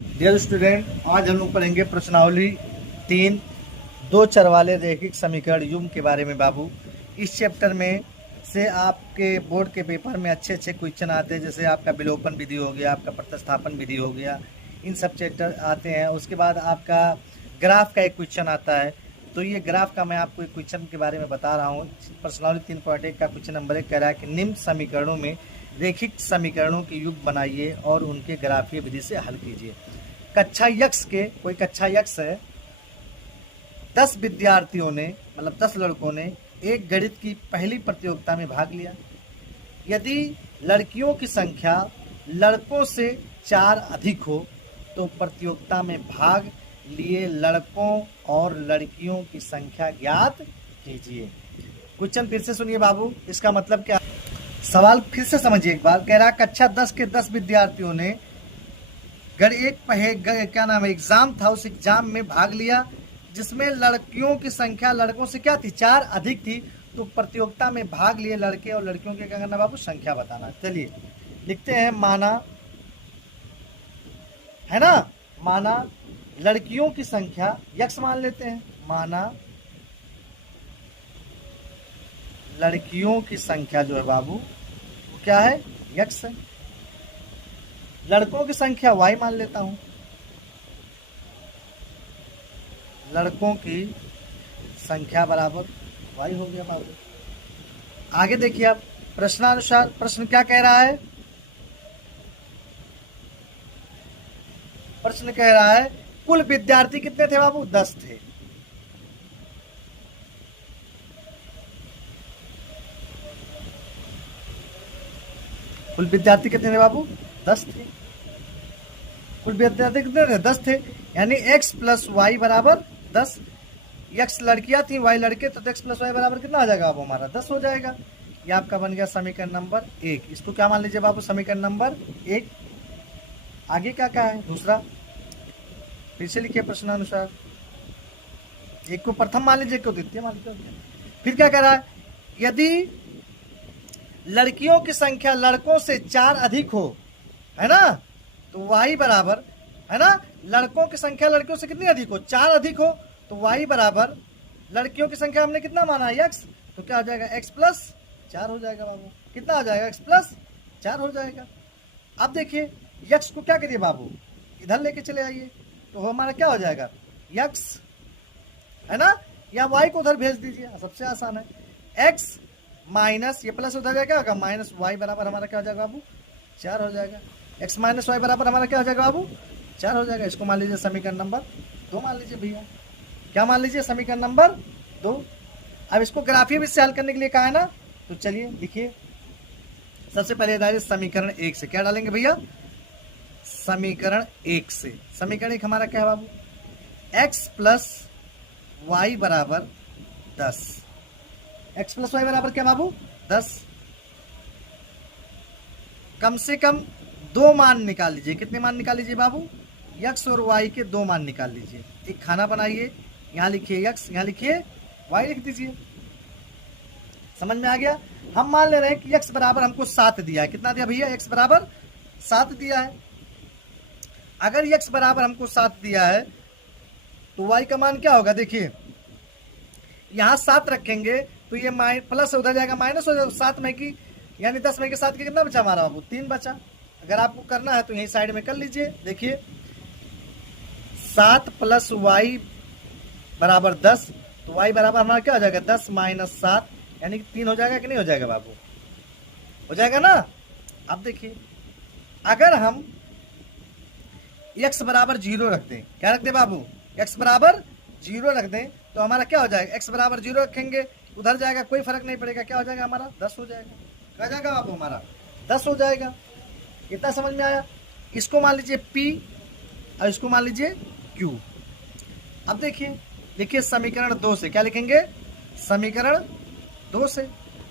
Dear student, आज हम लोग पढ़ेंगे प्रश्नावली 3 दो चर वाले रैखिक समीकरण युग्म के बारे में। बाबू, इस चैप्टर में से आपके बोर्ड के पेपर में अच्छे अच्छे क्वेश्चन आते हैं, जैसे आपका विलोपन विधि हो गया, आपका प्रतिस्थापन विधि हो गया, इन सब चैप्टर आते हैं। उसके बाद आपका ग्राफ का एक क्वेश्चन आता है। तो ये ग्राफ का मैं आपको एक क्वेश्चन के बारे में बता रहा हूँ। प्रश्नावली 3.1 का क्वेश्चन नंबर 1 कह रहा है कि निम्न समीकरणों में रैखिक समीकरणों के युग्म बनाइए और उनके ग्राफीय विधि से हल कीजिए। कक्षा यक्स के, कोई कक्षा यक्स है, 10 विद्यार्थियों ने, मतलब 10 लड़कों ने एक गणित की पहली प्रतियोगिता में भाग लिया। यदि लड़कियों की संख्या लड़कों से 4 अधिक हो तो प्रतियोगिता में भाग लिए लड़कों और लड़कियों की संख्या ज्ञात कीजिए। क्वेश्चन फिर से सुनिए बाबू, इसका मतलब क्या, सवाल फिर से समझिए एक बार। कह रहा कक्षा 10 के 10 विद्यार्थियों ने क्या नाम है, एग्जाम था, उस एग्जाम में भाग लिया जिसमें लड़कियों की संख्या लड़कों से क्या थी, 4 अधिक थी। तो प्रतियोगिता में भाग लिए लड़के और लड़कियों के क्या करना बाबू, संख्या बताना। चलिए लिखते हैं, माना, है ना, माना लड़कियों की संख्या यक्स मान लेते हैं। माना लड़कियों की संख्या जो है बाबू वो क्या है, यक्स है। लड़कों की संख्या वाई मान लेता हूं। लड़कों की संख्या बराबर वाई हो गया बाबू। आगे देखिए आप, प्रश्नानुसार प्रश्न क्या कह रहा है, प्रश्न कह रहा है कुल विद्यार्थी कितने थे बाबू, 10 थे। कुल विद्यार्थी कितने थे बाबू, 10 थे। कुल विद्यार्थी कितने थे, 10 थे। यानी x प्लस वाई बराबर 10। x लड़कियां थी, y लड़के, तो x प्लस वाई बराबर कितना आ जाएगा बाबू, हमारा 10 हो जाएगा। ये आपका बन गया समीकरण नंबर 1। इसको क्या मान लीजिए बाबू, समीकरण नंबर 1। आगे क्या क्या है, दूसरा फिर से लिखिए प्रश्नानुसार। एक को प्रथम मान लीजिए, एक को द्वितीय मान लीजिए। फिर क्या कह रहा है, यदि लड़कियों की संख्या लड़कों से 4 अधिक हो, है ना, तो y बराबर, है ना, लड़कों की संख्या लड़कियों से कितनी अधिक हो, 4 अधिक हो, तो y बराबर लड़कियों की संख्या हमने कितना माना है, x, तो क्या हो जाएगा, x प्लस 4 हो जाएगा बाबू। कितना हो जाएगा, x प्लस 4 हो जाएगा। अब देखिए x को क्या करिए बाबू, इधर लेके चले आइए, तो हमारा क्या हो जाएगा, x, है ना, या y को उधर भेज दीजिए, सबसे आसान है। x माइनस ये प्लस उधर जाएगा, क्या होगा, माइनस वाई बराबर हमारा क्या हो जाएगा बाबू, 4 हो जाएगा। x माइनस वाई बराबर हमारा क्या हो जाएगा बाबू, 4 हो जाएगा। इसको मान लीजिए समीकरण नंबर 2 मान लीजिए भैया। क्या मान लीजिए, समीकरण नंबर 2। अब इसको ग्राफीय विधि से हल करने के लिए कहा है ना, तो चलिए लिखिए। सबसे पहले डालिए समीकरण 1 से, क्या डालेंगे भैया, समीकरण 1 से। समीकरण 1 हमारा क्या है बाबू, x प्लस वाई बराबर 10। x प्लस वाई बराबर क्या बाबू, 10। कम से कम 2 मान निकाल लीजिए। कितने मान निकाल लीजिए बाबू, x और y के 2 मान निकाल लीजिए। एक खाना बनाइए, यहाँ लिखिए x, यहाँ लिखिए y, लिख दीजिए। समझ में आ गया। हम मान ले रहे हैं कि x बराबर हमको 7 दिया है। कितना दिया भैया, x बराबर 7 दिया है। अगर x बराबर हमको 7 दिया है तो y का मान क्या होगा, देखिए यहाँ 7 रखेंगे तो ये प्लस उधर जाएगा, माइनस हो जाएगा। 7 में की यानी 10 में के 7 के कितना बचा हमारा बाबू, 3 बचा। अगर आपको करना है तो यही साइड में कर लीजिए। देखिए 7 प्लस वाई बराबर 10, तो वाई बराबर हमारा क्या हो जाएगा, 10 माइनस 7, यानी कि 3 हो जाएगा कि नहीं हो जाएगा बाबू, हो जाएगा ना। अब देखिए अगर हम x बराबर 0 रख दें, क्या रख दें बाबू, x बराबर 0 रख दें, तो हमारा क्या हो जाएगा, x बराबर 0 रखेंगे, उधर जाएगा, कोई फर्क नहीं पड़ेगा, क्या हो जाएगा हमारा, 10 हो जाएगा। क्या जाएगा बाबू, हमारा 10 हो जाएगा। इतना समझ में आया। इसको मान लीजिए P और इसको मान लीजिए Q। अब देखिए लिखिए समीकरण 2 से, क्या लिखेंगे, समीकरण 2 से।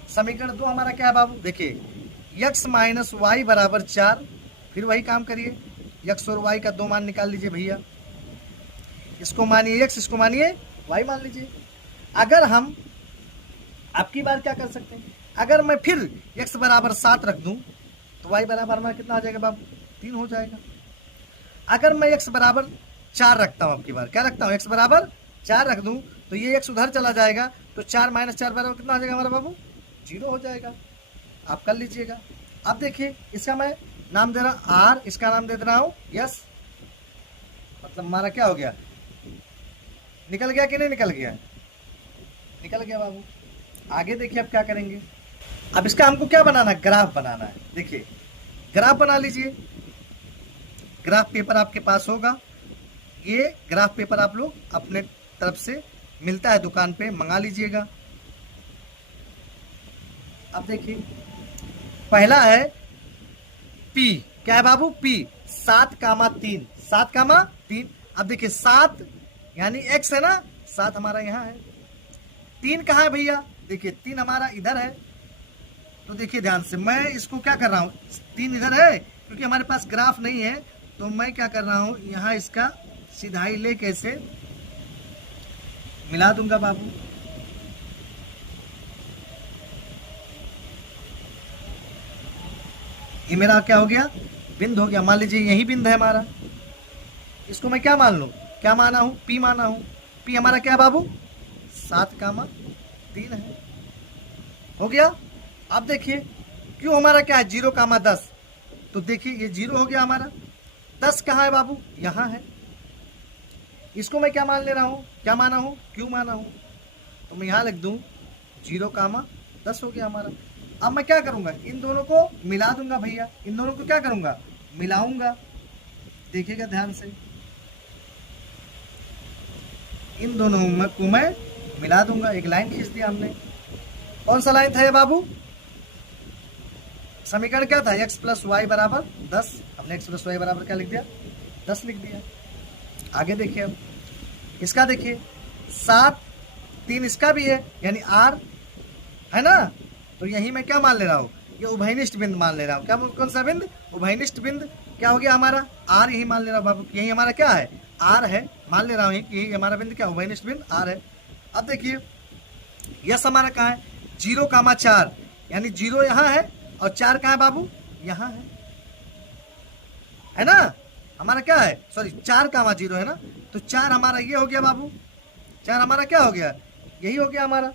समीकरण 2 हमारा क्या है बाबू, देखिए x माइनस वाई बराबर 4। फिर वही काम करिए, x और y का 2 मान निकाल लीजिए भैया। इसको मानिए x, इसको मानिए y मान लीजिए। अगर हम आपकी बार क्या कर सकते हैं, अगर मैं फिर x बराबर 7 रख दूं तो y बराबर हमारा कितना आ जाएगा बाबू, 3 हो जाएगा। अगर मैं x बराबर 4 रखता हूं, अब की बार क्या रखता हूं, x बराबर 4 रख दूं तो ये x उधर चला जाएगा, तो 4 - 4 बराबर कितना हो जाएगा हमारा बाबू, 0 हो जाएगा। आप कर लीजिएगा। अब देखिए इसका मैं नाम दे रहा हूं r, इसका नाम दे रहा हूं यस, मतलब हमारा क्या हो गया, निकल गया कि नहीं निकल गया, निकल गया बाबू। आगे देखिए अब क्या करेंगे, अब इसका हमको क्या बनाना है, ग्राफ बनाना है। देखिए ग्राफ बना लीजिए, ग्राफ पेपर आपके पास होगा, ये ग्राफ पेपर आप लोग अपने तरफ से मिलता है दुकान पे, मंगा लीजिएगा। अब देखिए पहला है P, क्या है बाबू, P 7,3, 7,3। अब देखिए 7 यानी x है ना, 7 हमारा यहाँ है, 3 कहाँ है भैया, देखिए 3 हमारा इधर है। तो देखिए ध्यान से मैं इसको क्या कर रहा हूँ, 3 इधर है, क्योंकि हमारे पास ग्राफ नहीं है, तो मैं क्या कर रहा हूँ, यहाँ इसका सीधाई ले कैसे मिला दूंगा बाबू। ये मेरा क्या हो गया, बिंद हो गया। मान लीजिए यही बिंद है हमारा, इसको मैं क्या मान लूं, क्या माना हूं, P माना हूं। P हमारा क्या है बाबू, 7,3 है, हो गया। अब देखिए Q हमारा क्या है, 0,10, तो देखिए ये 0 हो गया हमारा। 10 कहाँ है बाबू, यहाँ है, इसको मैं क्या मान ले रहा हूँ, क्या माना हूँ, Q माना हूँ, तो मैं यहाँ लिख दूँ 0,10 हो गया हमारा। अब मैं क्या करूँगा, इन दोनों को मिला दूंगा भैया, इन दोनों को क्या करूँगा, मिलाऊंगा। देखिएगा ध्यान से, इन दोनों को मैं मिला दूंगा, एक लाइन खींच दिया हमने। कौन सा लाइन था ये बाबू, समीकरण क्या था, x + y बराबर 10, हमने x + y बराबर क्या लिख दिया, 10 लिख दिया। आगे देखिए अब इसका देखिए 7, 3 इसका भी है, यानी r है ना, तो यही मैं क्या मान ले रहा हूँ, ये उभयनिष्ठ बिंद मान ले रहा हूँ। क्या, कौन सा बिंद, उभयनिष्ठ बिंद। क्या हो गया हमारा, r यही मान ले रहा हूँ बाबू, यही हमारा क्या है, r है, मान ले रहा हूँ कि यही हमारा बिंद क्या, उभयनिष्ठ बिंद r है। अब देखिए यस हमारा कहाँ है, 0,4, यानी 0 यहाँ है और 4 कहाँ है बाबू, यहाँ है ना, हमारा क्या है, सॉरी 4,0 है ना, तो 4 हमारा ये हो गया बाबू, 4 हमारा क्या हो गया, यही हो गया हमारा,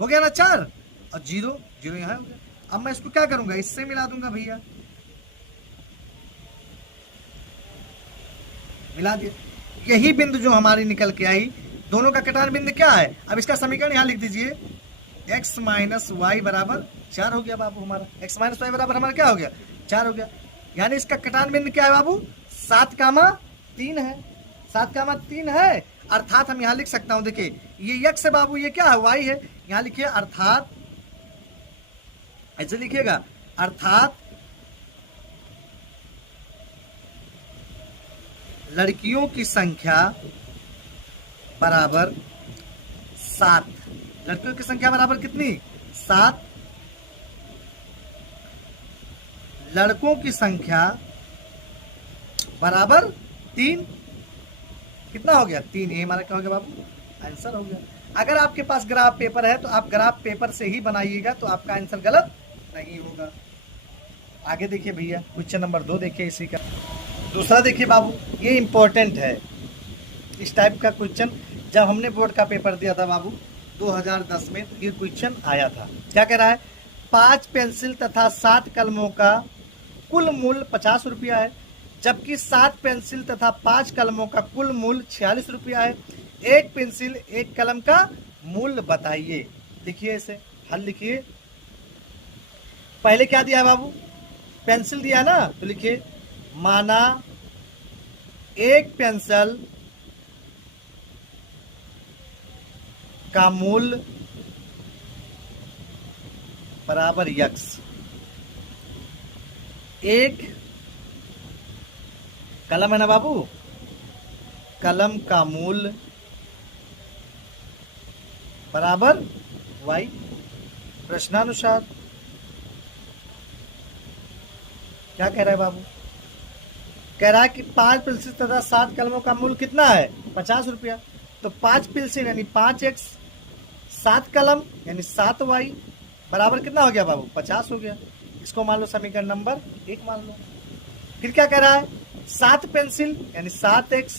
हो गया ना 4, और 0 यहाँ हो गया। अब मैं इसको क्या करूंगा, इससे मिला दूंगा भैया, मिला दिया। यही बिंदु जो हमारी निकल के आई, दोनों का कटान बिंदु क्या है। अब इसका समीकरण यहाँ लिख दीजिए, x - y बराबर 4 हो गया बाबू हमारा, x - y बराबर हमारा क्या हो गया, 4 हो गया। यानी इसका कटान बिंदु क्या है बाबू, 7,3 है, 7,3 है। अर्थात हम यहाँ लिख सकता हूँ, देखिए ये x है बाबू, ये क्या है, y है, यहाँ लिखिए अर्थात, ऐसे लिखिएगा, अर्थात लड़कियों की संख्या बराबर 7, लड़कियों की संख्या बराबर कितनी, 7, लड़कों की संख्या बराबर 3, कितना हो गया, 3, ये हमारा क्या हो गया बाबू, आंसर हो गया। अगर आपके पास ग्राफ पेपर है तो आप ग्राफ पेपर से ही बनाइएगा, तो आपका आंसर गलत नहीं होगा। आगे देखिए भैया, क्वेश्चन नंबर 2 देखिए इसी का दूसरा। देखिए बाबू ये इंपॉर्टेंट है, इस टाइप का क्वेश्चन जब हमने बोर्ड का पेपर दिया था बाबू 2010 में, तो ये क्वेश्चन आया था। क्या कह रहा है, 5 पेंसिल तथा 7 कलमों का कुल मूल्य 50 रुपया है, जबकि 7 पेंसिल तथा 5 कलमों का कुल मूल्य 46 रुपया है। एक पेंसिल एक कलम का मूल्य बताइए। देखिए इसे हल लिखिए। पहले क्या दिया है बाबू, पेंसिल दिया है ना, तो लिखिए माना एक पेंसिल का मूल्य बराबर x, एक कलम है ना बाबू, कलम का मूल्य बराबर y। प्रश्नानुसार क्या कह रहा है बाबू, कह रहा है कि 5 पेंसिल तथा 7 कलमों का मूल्य कितना है, 50 रुपया। तो 5 पेंसिल यानी 5x, 7 कलम यानी 7y बराबर कितना हो गया बाबू, 50 हो गया। इसको मान लो समीकरण नंबर 1 मान लो। फिर क्या कह रहा है, 7 पेंसिल यानी 7x,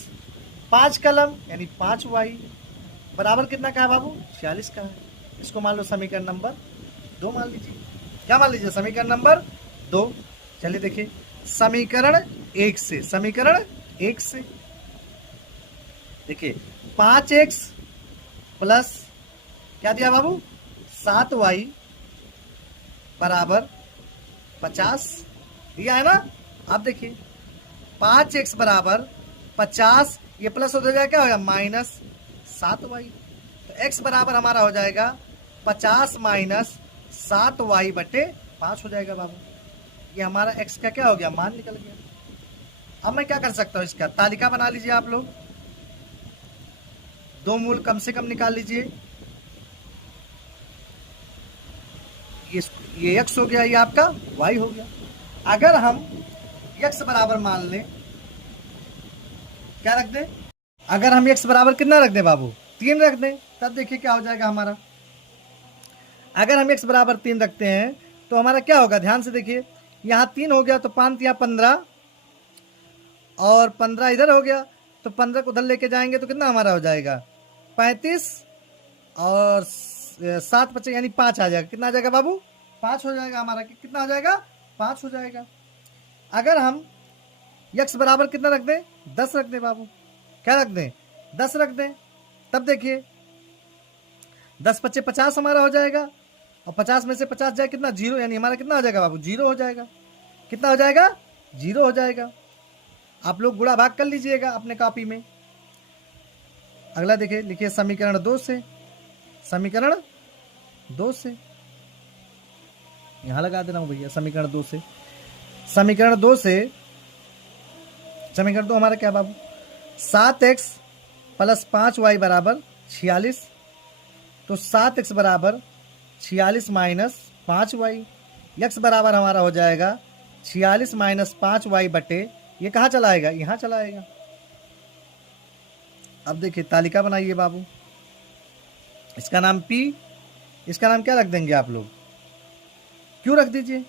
5 कलम यानी 5y बराबर कितना का है बाबू? 46 का है। इसको मान लो समीकरण नंबर 2 मान लीजिए। क्या मान लीजिए? समीकरण नंबर 2। चलिए देखिए समीकरण 1 से, समीकरण 1 से देखिए 5x प्लस क्या दिया बाबू? 7y बराबर 50 दिया है ना। अब देखिए 5x बराबर 50, ये प्लस हो जाएगा, क्या होगा? Minus 7y। तो x बराबर हमारा हो जाएगा 50 माइनस 7y बटे 5 हो जाएगा बाबू। ये हमारा x का क्या हो गया? मान निकल गया। अब मैं क्या कर सकता हूँ? इसका तालिका बना लीजिए आप लोग, 2 मूल कम से कम निकाल लीजिए। ये x हो गया, ये आपका y हो गया। अगर हम x बराबर मान लें, क्या रख दें? अगर हम x बराबर कितना रख दें बाबू? 3 रख दें, तब देखिए क्या हो जाएगा हमारा। अगर हम x बराबर 3 रखते हैं तो हमारा क्या होगा? ध्यान से देखिए, यहाँ 3 हो गया तो 5 या 15 और 15 इधर हो गया, तो 15 को उधर लेके जाएंगे तो कितना हमारा हो जाएगा? 35 और 7 बचे यानी 5 आ जाएगा। कितना आ जाएगा बाबू? 5 हो जाएगा हमारा। कितना हो जाएगा? 5 हो जाएगा। अगर हम x बराबर कितना रख दें? 10 रख दें बाबू। क्या रख दें? 10 रख दें, तब देखिए 10 बच्चे 50 हमारा हो जाएगा, और 50 में से 50 जाए कितना? 0, यानी हमारा कितना हो जाएगा बाबू? 0 हो जाएगा। कितना हो जाएगा? 0 हो जाएगा। आप लोग गुणा भाग कर लीजिएगा अपने कॉपी में। अगला देखिए, लिखिए समीकरण 2 से, समीकरण 2 से यहां लगा देना हूं भैया, समीकरण 2 से, समीकरण 2 से, समीकरण 2 हमारा क्या बाबू? 7x प्लस 5y बराबर 46। तो 7x बराबर 46 माइनस 5y, x बराबर हमारा हो जाएगा 46 माइनस 5y बटे, ये कहाँ चला आएगा? यहाँ चला आएगा। अब देखिए तालिका बनाइए बाबू, इसका नाम P, इसका नाम क्या रख देंगे आप लोग? Q रख दीजिए।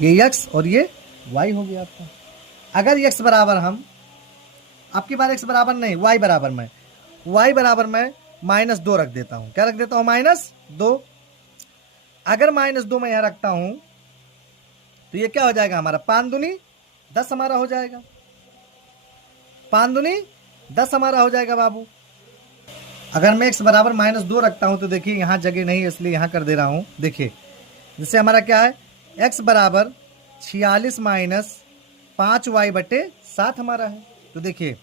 ये x और ये y हो गया आपका। अगर x बराबर हम, आपकी बार x बराबर नहीं, y बराबर मैं -2 रख देता हूं। क्या रख देता हूं? -2। अगर -2 मैं यहां रखता हूं तो ये क्या हो जाएगा हमारा? 5 दूनी 10 हमारा हो जाएगा। 5 दूनी 10 हमारा हो जाएगा बाबू। अगर मैं x बराबर -2 रखता हूं तो देखिए यहां जगह नहीं है, इसलिए यहां कर दे रहा हूं। देखिए जिससे हमारा क्या है? x बराबर 46 माइनस 5y बटे 7 हमारा है। तो देखिए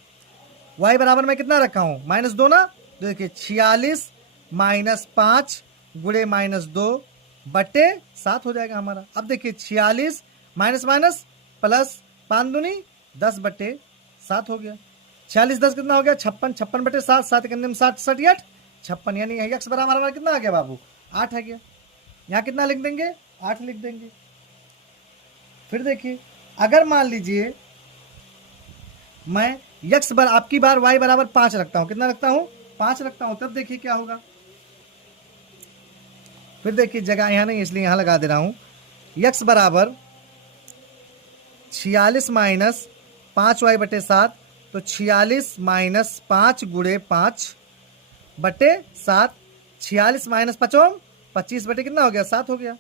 y बराबर मैं कितना रखा हूं? -2 ना। तो देखिए 46 माइनस 5 गुणे -2 बटे 7 हो जाएगा हमारा। अब देखिए 46 माइनस माइनस प्लस 5 दूनी 10 बटे 7 हो गया। 46 10 कितना हो गया? 56, 56 बटे 7, 7 के अंदर में 7 7 8 56, यानी x बराबर हमारा कितना आ गया बाबू? 8 आ गया। यहाँ कितना लिख देंगे? 8 लिख देंगे। फिर देखिए अगर मान लीजिए मैं x बार, आपकी बार y बराबर 5 रखता हूं, कितना रखता हूं? 5 रखता हूं, तब देखिए क्या होगा। फिर देखिए जगह यहां नहीं इसलिए यहां लगा दे रहा हूं। x बराबर 46 माइनस 5y बटे 7, तो 46 माइनस 5 गुणे 5 बटे 7, 46 माइनस 5 25 बटे कितना हो गया? 7 हो गया।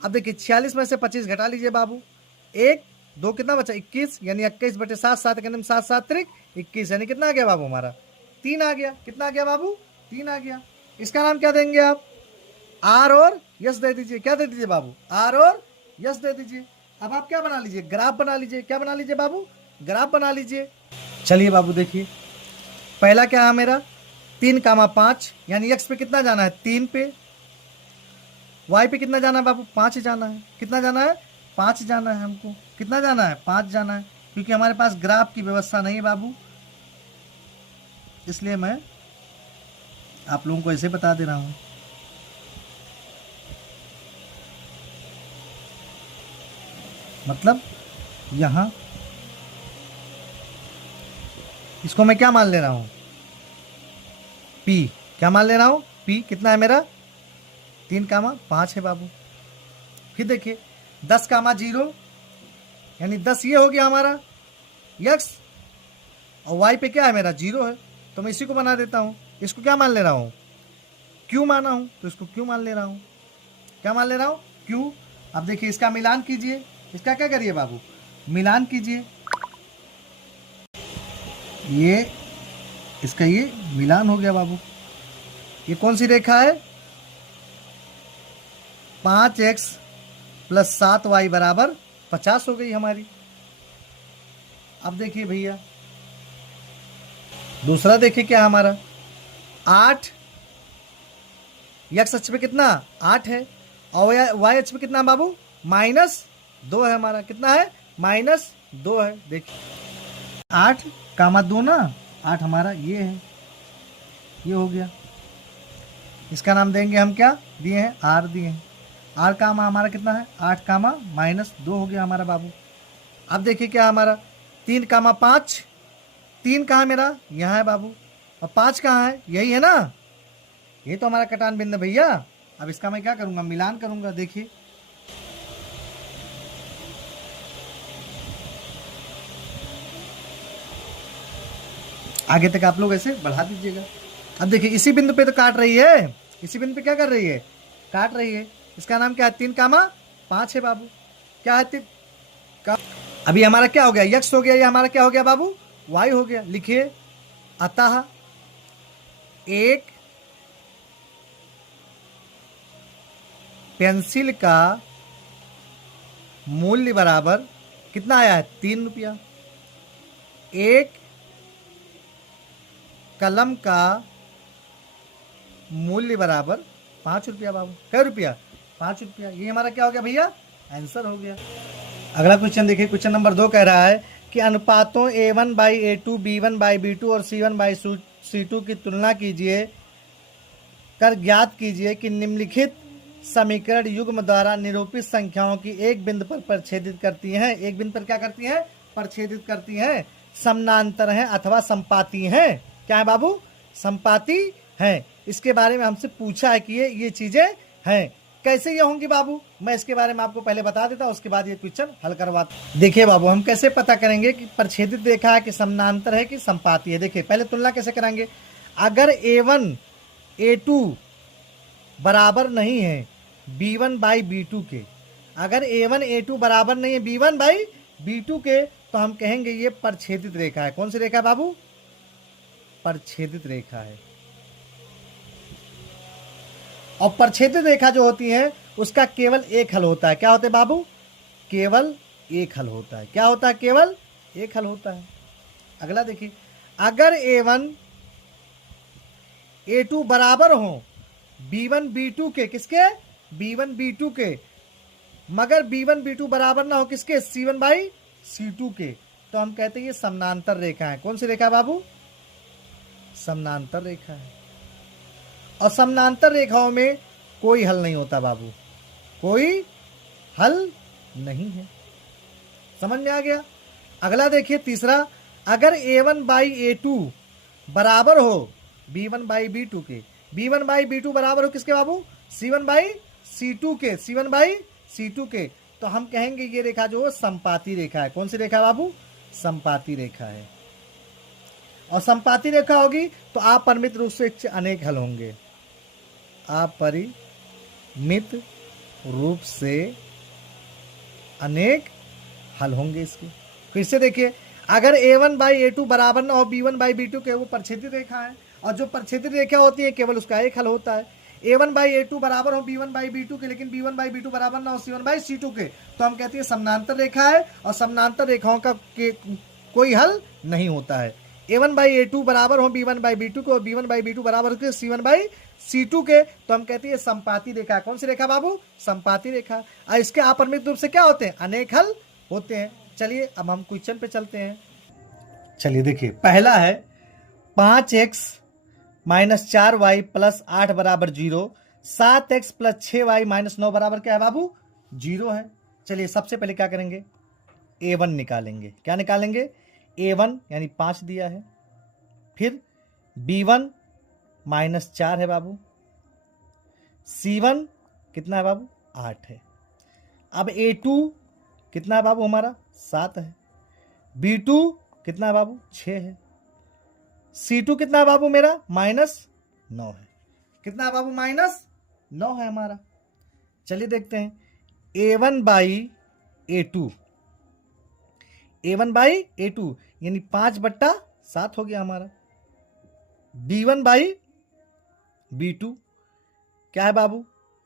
अब देखिए 46 में से 25 घटा लीजिए बाबू, 1 2 कितना बचा? 21, यानी 21 बटे 7, 7 के अंदर में 7 7 त्रिक 21, यानी कितना आ गया बाबू हमारा? 3 आ गया। कितना आ गया बाबू? 3 आ गया। इसका नाम क्या देंगे आप? आर और यस दे दीजिए। क्या दे दीजिए बाबू? आर और यस दे दीजिए। अब आप क्या बना लीजिए? ग्राफ बना लीजिए। क्या बना लीजिए बाबू? ग्राफ बना लीजिए। चलिए बाबू देखिए, पहला क्या है मेरा? 3,5, यानी x पे कितना जाना है? 3 पे। y पे कितना जाना है बाबू? 5 जाना है। कितना जाना है? 5 जाना है हमको। कितना जाना है? 5 जाना है, क्योंकि हमारे पास ग्राफ की व्यवस्था नहीं है बाबू, इसलिए मैं आप लोगों को ऐसे बता दे रहा हूं। मतलब यहां इसको मैं क्या मान ले रहा हूं? P। क्या मान ले रहा हूं? पी कितना है मेरा 3, 5 है बाबू। फिर देखिए 10, 0 यानी 10 ये हो गया हमारा यक्स, और वाई पे क्या है मेरा 0 है, तो मैं इसी को बना देता हूँ। इसको क्या मान ले रहा हूँ, क्यू माना हूँ, तो इसको क्यू मान ले रहा हूँ। क्या मान ले रहा हूँ, क्यू। अब देखिए इसका मिलान कीजिए, इसका क्या करिए बाबू, मिलान कीजिए। ये इसका ये मिलान हो गया बाबू। ये कौन सी रेखा है, 5x + 7y = 50 हो गई हमारी। अब देखिए भैया दूसरा देखिए क्या हमारा 8, x अक्ष पे कितना 8 है, और y अक्ष पे कितना बाबू -2 है हमारा। कितना है -2 है। देखिए 8, 2 ना, 8 हमारा ये है, ये हो गया। इसका नाम देंगे हम, क्या दिए हैं, r दिए हैं। r का हमारा कितना है 8, -2 हो गया हमारा बाबू। अब देखिए क्या हमारा 3, 5, 3 कहाँ मेरा, यहाँ है बाबू, और 5 कहाँ है, यही है ना, ये तो हमारा कटान बिंदु भैया। अब इसका मैं क्या करूंगा, मिलान करूंगा। देखिए आगे तक आप लोग ऐसे बढ़ा दीजिएगा। अब देखिए इसी बिंदु पे तो काट रही है, इसी बिंदु पे क्या कर रही है, काट रही है। इसका नाम क्या है 3, 5 है बाबू। क्या है 3 अभी हमारा क्या हो गया, यक्स हो गया, ये हमारा क्या हो गया बाबू, वाई हो गया। लिखिए अतः एक पेंसिल का मूल्य बराबर कितना आया है 3 रुपया, एक कलम का मूल्य बराबर 5 रुपया बाबू। कै रुपया, 5 रुपया। ये हमारा क्या हो गया भैया, आंसर हो गया। अगला क्वेश्चन देखिए, क्वेश्चन नंबर 2 कह रहा है कि अनुपातों A1/A2, B1/B2 और C1/C2 की तुलना कीजिए कर ज्ञात कीजिए कि निम्नलिखित समीकरण युग्म द्वारा निरूपित संख्याओं की एक बिंदु पर प्रच्छेदित करती हैं। एक बिंदु पर क्या करती हैं, प्रच्छेदित करती हैं, समानांतर हैं अथवा संपाती हैं। क्या है बाबू, संपाती हैं। इसके बारे में हमसे पूछा है कि ये चीजें हैं, कैसे ये होंगी बाबू, मैं इसके बारे में आपको पहले बता देता हूँ, उसके बाद ये क्वेश्चन हल करवाता। देखिए बाबू हम कैसे पता करेंगे कि प्रच्छेदित रेखा है कि समानांतर है कि संपाती है। देखिए पहले तुलना कैसे कराएंगे, अगर A1 A2 बराबर नहीं है B1/B2 के, अगर A1 A2 बराबर नहीं है B1/B2 के, तो हम कहेंगे ये प्रच्छेदित रेखा है। कौन सी रेखा है बाबू, प्रच्छेदित रेखा है। और प्रच्छेदित रेखा जो होती है उसका केवल एक हल होता है। क्या होता है बाबू, केवल एक हल होता है। क्या होता है, केवल एक हल होता है। अगला देखिए, अगर A1 A2 बराबर हो B1/B2 के, किसके, B1/B2 के, मगर B1/B2 बराबर ना हो किसके, C1/C2 के, तो हम कहते हैं ये समानांतर रेखा है। कौन सी रेखा है बाबू, समानांतर रेखा है। और समानांतर रेखाओं में कोई हल नहीं होता बाबू, कोई हल नहीं है। समझ में आ गया। अगला देखिए तीसरा, अगर A1/A2 बराबर हो B1/B2 के, B1/B2 बराबर हो किसके बाबू, C1/C2 के, C1/C2 के, तो हम कहेंगे ये रेखा जो संपाती रेखा है। कौन सी रेखा बाबू, संपाती रेखा है। और संपाती रेखा होगी तो अपरिमित रूप से अनेक हल होंगे, अपरिमित रूप से अनेक हल होंगे इसके। फिर से देखिए, अगर A1/A2 बराबर ना हो B1/B2 के, वो प्रच्छेदित रेखा है, और जो प्रच्छेदित रेखा होती है केवल उसका एक हल होता है। A1/A2 बराबर हो B1/B2 के, लेकिन B1/B2 बराबर ना हो C1/C2 के, तो हम कहते हैं समानांतर रेखा है, और समानांतर रेखाओं का कोई हल नहीं होता है। A1/A2 बराबर हो B1/B2 को, और B1/B2 बराबर हो C1/C2 के, तो हम कहते हैं संपाती रेखा। कौन सी रेखा बाबू, संपाती रेखा। और इसके अपरिमित रूप से क्या होते हैं, अनेक हल होते हैं। चलिए अब हम क्वेश्चन पे चलते हैं। चलिए देखिए, पहला है 5x - 4y + 8 = 0, 7x + 6y - 9 बराबर क्या है बाबू, 0 है। चलिए सबसे पहले क्या करेंगे, A1 निकालेंगे। क्या निकालेंगे, A1 यानी 5 दिया है, फिर B1 - 4 है बाबू, C1 कितना है बाबू 8 है। अब A2 कितना है बाबू हमारा 7 है। B2 कितना है बाबू 6 है। C2 कितना है बाबू मेरा -9 है। कितना है बाबू -9 है हमारा। चलिए देखते हैं A1 by A2, A1 by A2 यानी 5/7 हो गया हमारा। B1 बाई B2 क्या है बाबू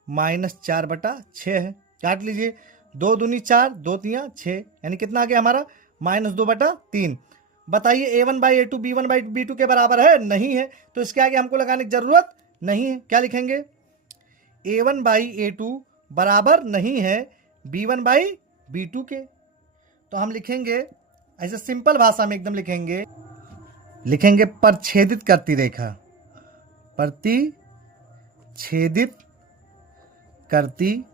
-4/6 है। काट लीजिए, 2 दूनी 4, 2 तियाँ 6 यानी कितना आ गया हमारा -2/3। बताइए A1 by A2 B1 by B2 के बराबर है? नहीं है, तो इसके आगे हमको लगाने की जरूरत नहीं है। क्या लिखेंगे? A1 बाई A2 बराबर नहीं है B1 बाई B2 के। तो हम लिखेंगे ऐसे सिंपल भाषा में एकदम लिखेंगे परछेदित करती रेखा, प्रतिछेदित करती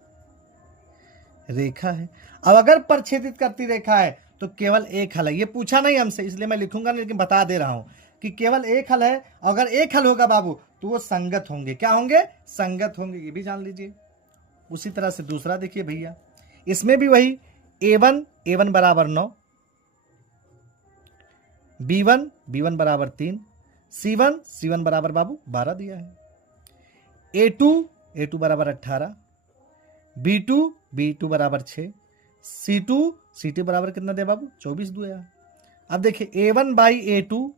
रेखा है। अब अगर परछेदित करती रेखा है तो केवल एक हल है। ये पूछा नहीं हमसे इसलिए मैं लिखूंगा नहीं, लेकिन बता दे रहा हूं कि केवल एक हल है। अगर एक हल होगा बाबू तो वो संगत होंगे। क्या होंगे? संगत होंगे, ये भी जान लीजिए। उसी तरह से दूसरा देखिए भैया, इसमें भी वही A1 बराबर 9, B1 बराबर 3, C1 बराबर बाबू 12 दिया है। A2 बराबर 18, B2 बराबर 6, C2 बराबर कितना दिया बाबू 24 दिया। अब देखिए A1 बाई A2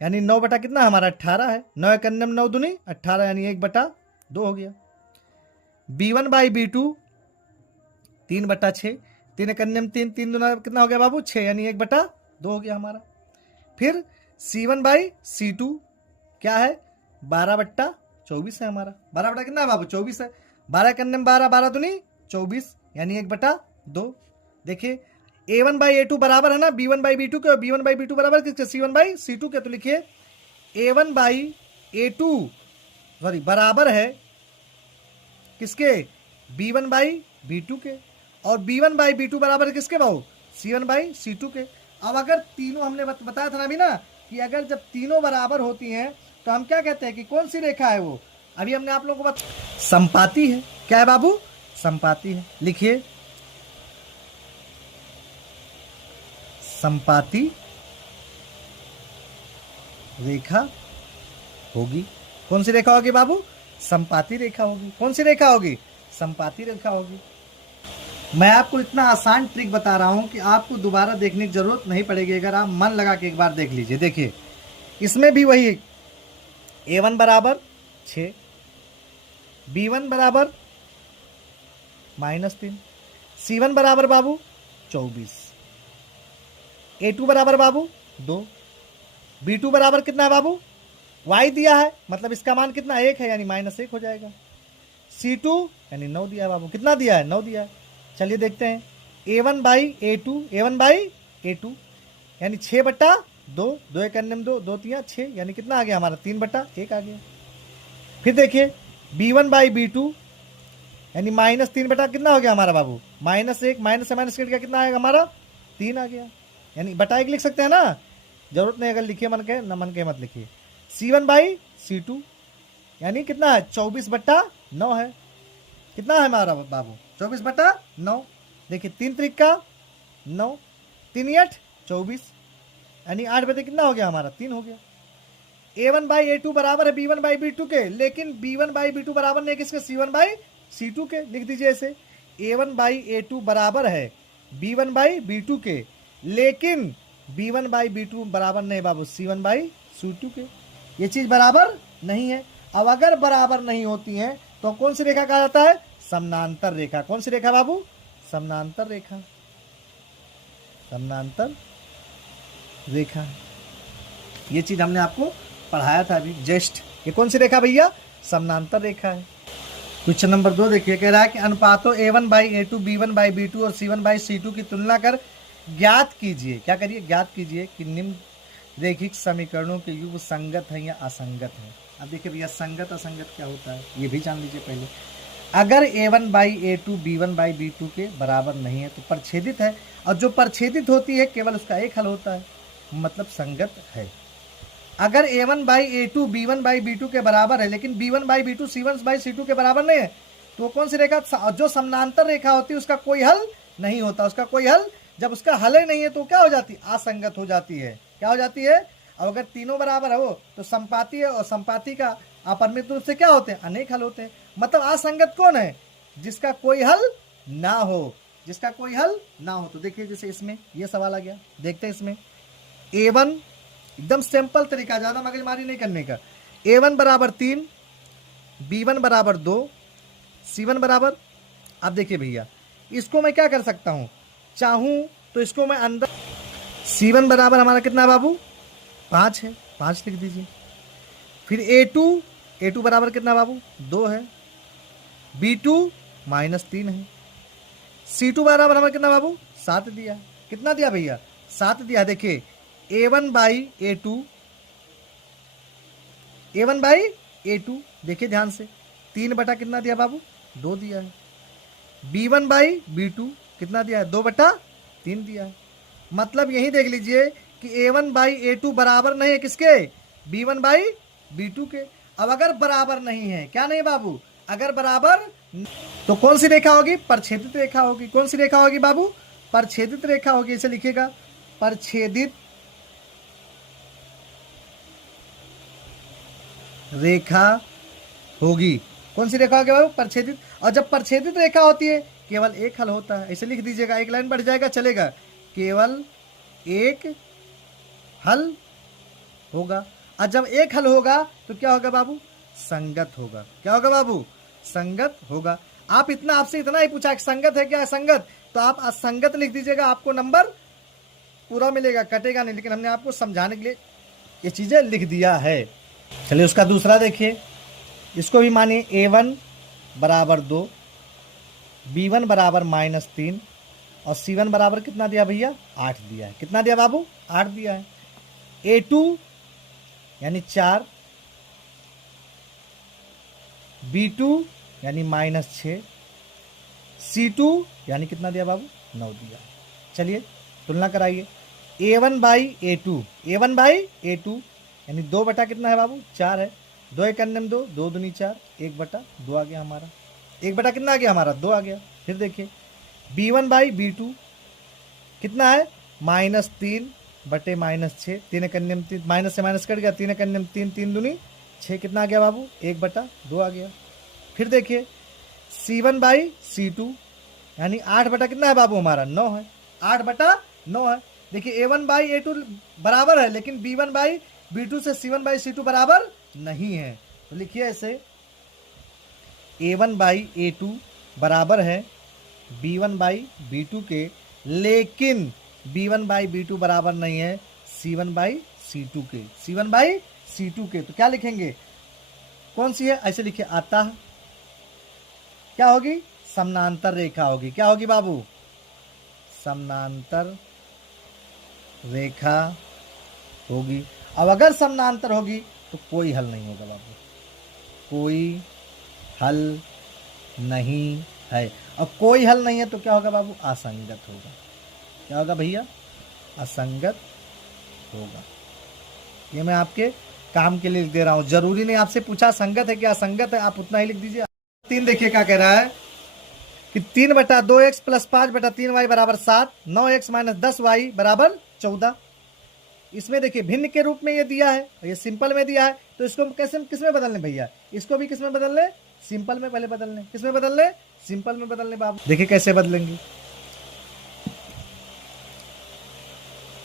यानी 9 बटा कितना हमारा 18 है। 9 एक अन्य 9 दूनी 18 यानी 1/2 हो गया। B1 बाई B2 3/6, 3 एक अन्य 3, 3 दूना कितना हो गया बाबू 6 यानी 1/2 हो गया हमारा। फिर C1 बाई C2 क्या है 12/24 है हमारा। 12 बटा कितना है बाबू 24 है। 12 के अन्य 12, 12 दूनी 24 यानी 1/2। देखिए A1 बाई A2 बराबर है ना B1 बाई B2 के, और B1 बाई B2 बराबर किसके? C1 बाई C2 के। तो लिखिए A1 बाई A2 बराबर है किसके? B1 बाई B2 के। और B1 बाई B2 बराबर किसके बाबू? C1 बाई C2 के। अब अगर तीनों हमने बताया था ना अभी ना कि अगर जब तीनों बराबर होती हैं तो हम क्या कहते हैं कि कौन सी रेखा है वो? अभी हमने आप लोगों को संपाती है। क्या है बाबू? संपाती है। लिखिए संपाती रेखा होगी। कौन सी रेखा होगी बाबू? संपाती रेखा होगी। कौन सी रेखा होगी? संपाती रेखा होगी। मैं आपको इतना आसान ट्रिक बता रहा हूं कि आपको दोबारा देखने की जरूरत नहीं पड़ेगी अगर आप मन लगा के एक बार देख लीजिए। देखिए इसमें भी वही A1 बराबर 6, B1 बराबर -3, C1 बराबर बाबू 24, A2 बराबर बाबू 2, B2 बराबर कितना है बाबू? Y दिया है मतलब इसका मान कितना 1 है यानी -1 हो जाएगा। C2 यानी 9 दिया है बाबू। कितना दिया है? 9 दिया है। चलिए देखते हैं A1 बाई A2 यानी 6/2, 2 एक अन्य 2, 2 तियाँ 6 यानी कितना आ गया हमारा 3/1 आ गया। फिर देखिए B1 बाई B2 यानी -3 बटा कितना हो गया हमारा बाबू? -1 माइनस से माइनस कट गया कितना आएगा हमारा? 3 आ गया। यानी बटा 1 लिख सकते हैं ना, जरूरत नहीं अगर लिखिए मन के, न मन के मत लिखिए। C1 बाई C2 यानी कितना है? 24/9 है। कितना है हमारा बाबू? 24/9। देखिए 3 त्रिक का 9, 3 8 24 यानी 8 बटे कितना हो गया हमारा? 3 हो गया। A1 बाई A2 बराबर है B1 बाई B2 के, लेकिन B1 बाई B2 बराबर नहीं किसके? C1 बाई C2 के। लिख दीजिए ऐसे A1 बाई A2 बराबर है B1 बाई B2 के, लेकिन B1 बाई B2 बराबर नहीं बाबू C1 बाई C2 के। ये चीज बराबर नहीं है। अब अगर बराबर नहीं होती है तो कौन सी रेखा कहा जाता है? समानांतर रेखा। कौन सी रेखा बाबू? समानांतर रेखा। समानांतर रेखा ये चीज हमने आपको पढ़ाया था अभी जस्ट। ये कौन सी रेखा भैया? समानांतर रेखा है। क्वेश्चन नंबर 2 देखिए, कह रहा है कि अनुपातों A1 by A2 B1 by B2 और C1 बाई C2 की तुलना कर ज्ञात कीजिए। क्या करिए? ज्ञात कीजिए कि निम्न रैखिक समीकरणों के युग संगत है या असंगत है। अब देखिए भैया संगत असंगत क्या होता है ये भी जान लीजिए पहले। अगर A1 by A2 B1 by B2 के बराबर नहीं है तो परछेदित है, और जो परछेदित होती है केवल उसका एक हल होता है, मतलब संगत है। अगर a1 by a2 b1 by b2 के बराबर है, लेकिन b1 by b2 c1 by c2 के बराबर नहीं है, तो कौन सी रेखा, जो समानांतर रेखा होती है उसका कोई हल नहीं होता, उसका कोई हल, जब उसका हल ही नहीं है तो क्या हो जाती है, असंगत हो जाती है। क्या हो जाती है? अब अगर तीनों बराबर हो तो संपाती है, और संपाती का अपरिमित रूप से क्या होते हैं, अनेक हल होते हैं। मतलब असंगत कौन है? जिसका कोई हल ना हो, जिसका कोई हल ना हो। तो देखिए जैसे इसमें ये सवाल आ गया, देखते हैं इसमें a1, एकदम सिंपल तरीका, ज्यादा मगजमारी नहीं करने का। a1 बराबर 3, b1 बराबर 2, c1 बराबर, अब देखिए भैया इसको मैं क्या कर सकता हूं, चाहूं तो इसको मैं अंदर, c1 बराबर हमारा कितना है बाबू, 5 है, 5 लिख दीजिए। फिर a2 बराबर कितना बाबू, 2 है। b2 -3 है। c2 बराबर हमारा कितना बाबू, 7 दिया। कितना दिया भैया, 7 दिया। देखिए a1 by a2, a1 by a2, देखिए ध्यान से, 3 बटा कितना दिया बाबू, 2 दिया है। b1 बाई b2 कितना दिया है, 2 बटा 3 दिया है। मतलब यही देख लीजिए कि a1 बाई a2 बराबर नहीं है किसके, b1 बाई b2 के। अब अगर बराबर नहीं है, क्या नहीं बाबू, अगर बराबर, तो कौन सी रेखा होगी, परछेदित रेखा होगी। कौन सी रेखा होगी बाबू, परछेदित रेखा होगी। इसे लिखिएगा, परछेदित रेखा होगी। कौन सी रेखा होगी बाबू, परछेदित। और जब परछेदित रेखा होती है केवल एक हल होता है। इसे लिख दीजिएगा, एक लाइन बढ़ जाएगा चलेगा, केवल एक हल होगा। और जब एक हल होगा तो क्या होगा बाबू, संगत होगा। क्या होगा बाबू, संगत होगा। आप इतना, आपसे इतना ही पूछा कि संगत है क्या असंगत, तो आप असंगत लिख दीजिएगा, आपको नंबर पूरा मिलेगा, कटेगा नहीं। लेकिन हमने आपको समझाने के लिए ये चीजें लिख दिया है। चलिए उसका दूसरा देखिए, इसको भी मानिए a1 बराबर 2, b1 बराबर -3 और c1 बराबर कितना दिया भैया, 8 दिया है। कितना दिया बाबू, 8 दिया है। a2 यानी 4, b2 यानी -6, c2 यानी कितना दिया बाबू, 9 दिया। चलिए तुलना कराइए, a1 by a2, a1 by a2 यानी 2 बटा कितना है बाबू, 4 है। 2 एक अन्य 2, 2 दूनी 4, 1 बटा 2 आ गया हमारा। 1 बटा कितना आ गया हमारा, 2 आ गया। फिर देखिए b1 बाई b2 कितना है, -3 बटे -6, 3 एक अन्य 3, माइनस से माइनस कट गया, 3 एक अन्य 3, 3 दूनी 6, कितना आ गया बाबू, 1 बटा 2 आ गया। फिर देखिए c1 बाई c2 यानी 8 बटा कितना है बाबू हमारा, 9 है। 8 बटा 9 है। देखिए a1 बाई a2 बराबर है, लेकिन b1 बाई b2 से c1 बाई c2 बराबर नहीं है। तो लिखिए ऐसे, a1 बाई a2 बराबर है b1 बाई b2 के, लेकिन b1 बाई b2 बराबर नहीं है c1 बाई c2 के, c1 बाई c2 के। तो क्या लिखेंगे, कौन सी है, ऐसे लिखिए, आता है, क्या होगी, समानांतर रेखा होगी। क्या होगी बाबू, समानांतर रेखा होगी। अब अगर समानांतर होगी तो कोई हल नहीं होगा बाबू, कोई हल नहीं है। अब कोई हल नहीं है तो क्या होगा बाबू, असंगत होगा। क्या होगा भैया, असंगत होगा। ये मैं आपके काम के लिए लिख दे रहा हूं, जरूरी नहीं आपसे पूछा संगत है क्या असंगत है, आप उतना ही लिख दीजिए। 3 देखिए क्या कह रहा है कि 3 बटा 2x प्लस 5 बटा 3y बराबर 7, 9x माइनस 10y बराबर 14। इसमें देखिए भिन्न के रूप में ये दिया है, ये सिंपल में दिया है, तो इसको कैसे, किसमें बदलने भैया, इसको भी किसमें बदलने, सिंपल में पहले बदलने। किसमें बदलने, सिंपल में बदलने बाबू। देखिए कैसे बदलेंगे,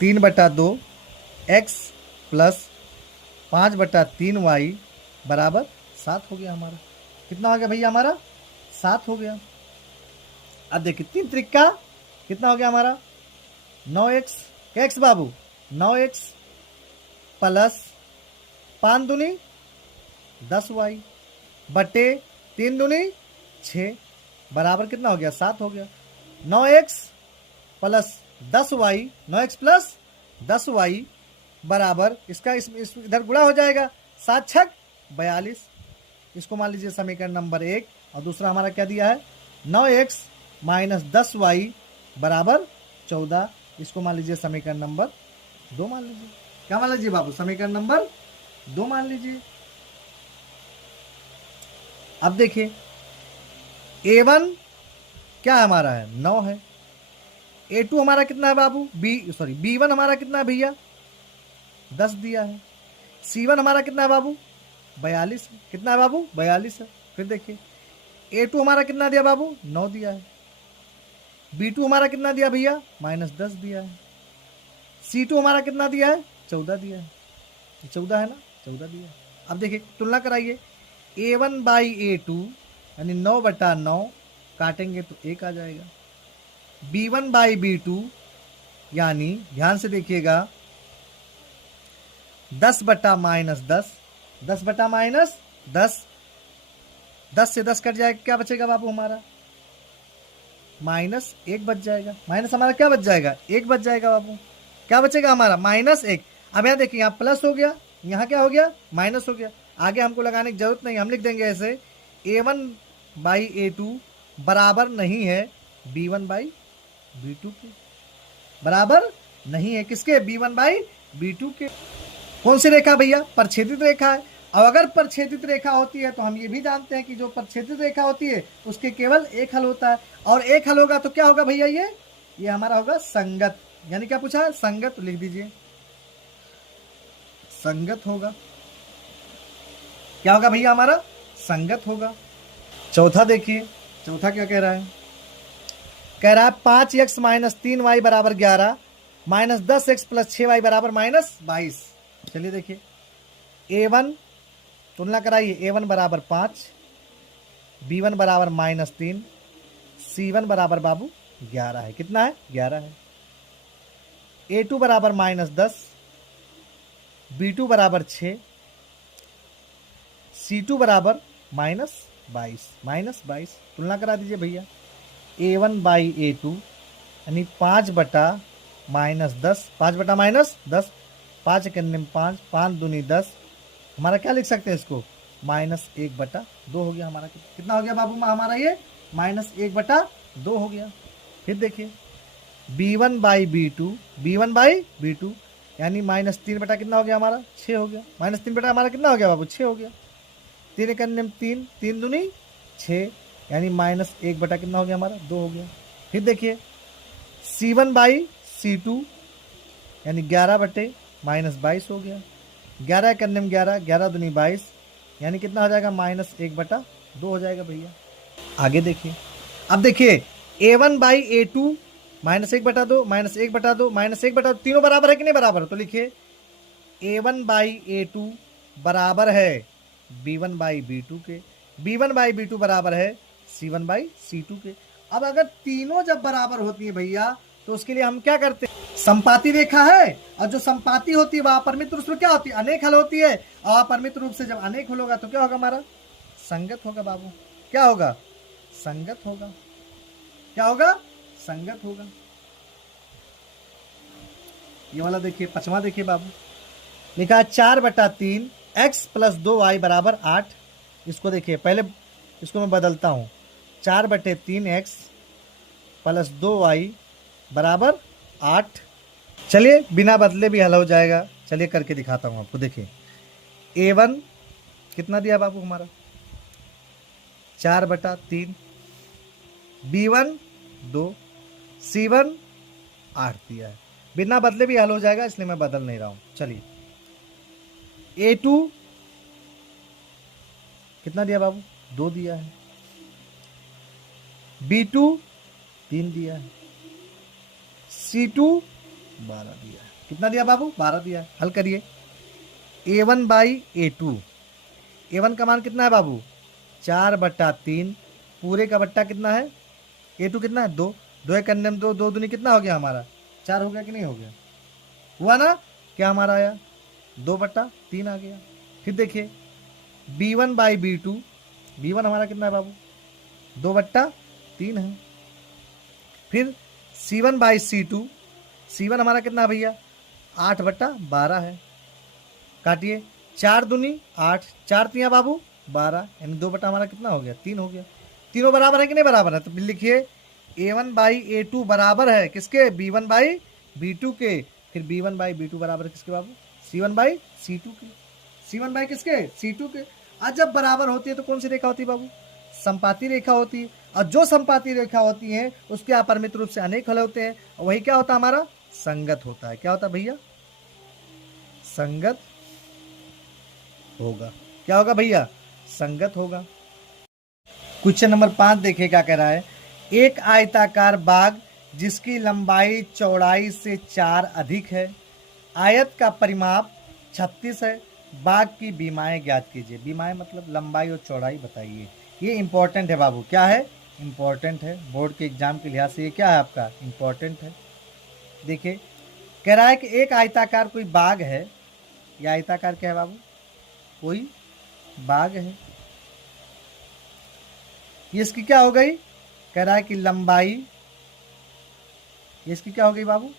3 बटा 2x प्लस 5 बटा 3y बराबर 7 हो गया हमारा। कितना हो गया भैया हमारा, 7 हो गया। अब देखिए 3 त्रिका कितना हो गया हमारा, 9x, क्या x बाबू, 9x प्लस 5 दूनी 10y बटे 3 दूनी 6 बराबर कितना हो गया, 7 हो गया। 9x plus 10y, 9x plus 10y बराबर, इसका इधर गुणा हो जाएगा, 7 छक 42। इसको मान लीजिए समीकरण नंबर 1, और दूसरा हमारा क्या दिया है, 9x माइनस 10y बराबर 14। इसको मान लीजिए समीकरण नंबर 2 मान लीजिए। क्या मान लीजिए बाबू, समीकरण नंबर 2 मान लीजिए। अब देखिए A1 क्या हमारा है, 9 है। A2 हमारा कितना है बाबू, B1 हमारा कितना है भैया, 10 दिया है। C1 हमारा कितना है बाबू, 42 है। कितना है बाबू, 42 है। फिर देखिए A2 हमारा कितना दिया बाबू, 9 दिया है। B2 हमारा कितना दिया भैया, -10 दिया है। C2 हमारा कितना दिया है, 14 दिया है। 14 है ना, 14 दिया है। अब देखिए तुलना कराइए, A1/A2 यानी 9/9 काटेंगे तो 1 आ जाएगा। B1/B2 यानी ध्यान से देखिएगा 10/-10, 10/-10, 10 से 10 कट जाएगा, क्या बचेगा बाबू हमारा, -1 बच जाएगा। माइनस हमारा क्या बच जाएगा, 1 बच जाएगा बाबू। क्या बचेगा हमारा, -1। अब यहाँ देखिए, यहाँ प्लस हो गया, यहाँ क्या हो गया, माइनस हो गया। आगे हमको लगाने की जरूरत नहीं, हम लिख देंगे ऐसे, A1/A2 बराबर नहीं है B1/B2 के, बराबर नहीं है किसके, B1/B2 के। कौन सी रेखा भैया, परछेदित रेखा है। अब अगर परछेदित रेखा होती है तो हम ये भी जानते हैं कि जो परछेदित रेखा होती है उसके केवल एक हल होता है, और एक हल होगा तो क्या होगा भैया, ये हमारा होगा संगत। यानी क्या पूछा है, संगत, लिख दीजिए संगत होगा। क्या होगा भैया हमारा, संगत होगा। चौथा देखिए, चौथा क्या कह रहा है, कह रहा है 5x - 3y = 11 -10x + 6y = -22। चलिए देखिए A1 तुलना कराइए, A1 = 5, B1 = -3, C1 बराबर बाबू 11 है। कितना है, 11 है। A2 = -10, B2 = 6, C2 = -22। तुलना करा दीजिए भैया, A1/A2 यानी 5/-10, 5/-10, 5 के 5, 5 दूनी 10, हमारा क्या लिख सकते हैं इसको, -1/2 हो गया हमारा। कितना हो गया बाबू हमारा, ये -1/2 हो गया। फिर देखिए B1/B2 यानी -3 कितना हो गया हमारा, 6 हो गया। -3 हमारा कितना हो गया बाबू, 6 हो गया। 3 के 3, 3 दूनी 6 यानी -1 कितना हो गया हमारा, 2 हो गया। फिर देखिए C1/C2 यानी 11/-22 हो गया। 11 के 11, 11 दूनी 22 यानी कितना हो जाएगा, -1/2 हो जाएगा भैया। आगे देखिए, अब देखिए A1/A2 -1/2, -1/2, -1/2, तीनों बराबर है कि नहीं बराबर, तो लिखिए A1/A2 बराबर है B1/B2 के, B1/B2 बराबर है C1/C2 के। अब अगर तीनों जब बराबर होती है भैया तो उसके लिए हम क्या करते हैं, संपाती रेखा है, और जो संपाती होती है वह अपरिमित रूप से क्या होती है, अनेक हल होती है। और अपरिमित रूप से जब अनेक हल होगा तो क्या होगा हमारा, संगत होगा बाबू। क्या होगा, संगत होगा। क्या होगा, संगत होगा। ये वाला देखिए, पांचवा देखिए बाबू, लिखा है 4/3 x + 2y = 8। इसको देखिए, पहले इसको मैं बदलता हूं, 4/3 x + 2y = 8। चलिए बिना बदले भी हल हो जाएगा, चलिए करके दिखाता हूं आपको। देखिए A1 कितना दिया बाबू हमारा, 4/3, B1 2, C1 8 दिया है। बिना बदले भी हल हो जाएगा, इसलिए मैं बदल नहीं रहा हूं। चलिए A2 कितना दिया बाबू, 2 दिया है। B2 3 दिया है। C2 12 दिया है। कितना दिया बाबू, 12 दिया है। हल करिए A1/A2, A1 का मान कितना है बाबू, 4/3, पूरे का बट्टा कितना है, A2 कितना है, 2, 2 के 2, 2 दूनी कितना हो गया हमारा, 4 हो गया कि नहीं हो गया, हुआ ना। क्या हमारा आया, 2/3 आ गया। फिर देखिए B1/B2, B1 हमारा कितना है बाबू, 2/3 है। फिर C1/C2, C1 हमारा कितना है भैया, 8/12 है। काटिए, 4 दूनी 8, 4 तिया बाबू 12, यानी 2 हमारा कितना हो गया, 3 हो गया। तीनों बराबर है कि नहीं बराबर है, तो लिखिए A1/A2 बराबर है किसके, B1/B2 के। फिर B1/B2 बराबर है किसके बाबू, C1/C2 के, C1 किसके, C2 के। आज जब बराबर होती है तो कौन सी रेखा होती है बाबू, संपाती रेखा होती है। और जो संपाती रेखा होती है उसके अपरिमित रूप से अनेक हल होते हैं, और वही क्या होता है हमारा, संगत होता है। क्या होता है भैया, संगत होगा। क्या होगा भैया, संगत होगा। क्वेश्चन नंबर 5 देखिए क्या कह रहा है। एक आयताकार बाग जिसकी लंबाई चौड़ाई से 4 अधिक है, आयत का परिमाप 36 है, बाग की बीमाएं ज्ञात कीजिए। बीमाएं मतलब लंबाई और चौड़ाई बताइए। ये इंपॉर्टेंट है बाबू, क्या है, इंपॉर्टेंट है, बोर्ड के एग्जाम के लिहाज से ये क्या है आपका, इंपॉर्टेंट है। देखिए कह रहा है कि एक आयताकार कोई बाग है, ये आयताकार क्या है बाबू, कोई बाग है। ये इसकी क्या हो गई, कह रहा है कि लंबाई, ये इसकी क्या हो गई बाबू,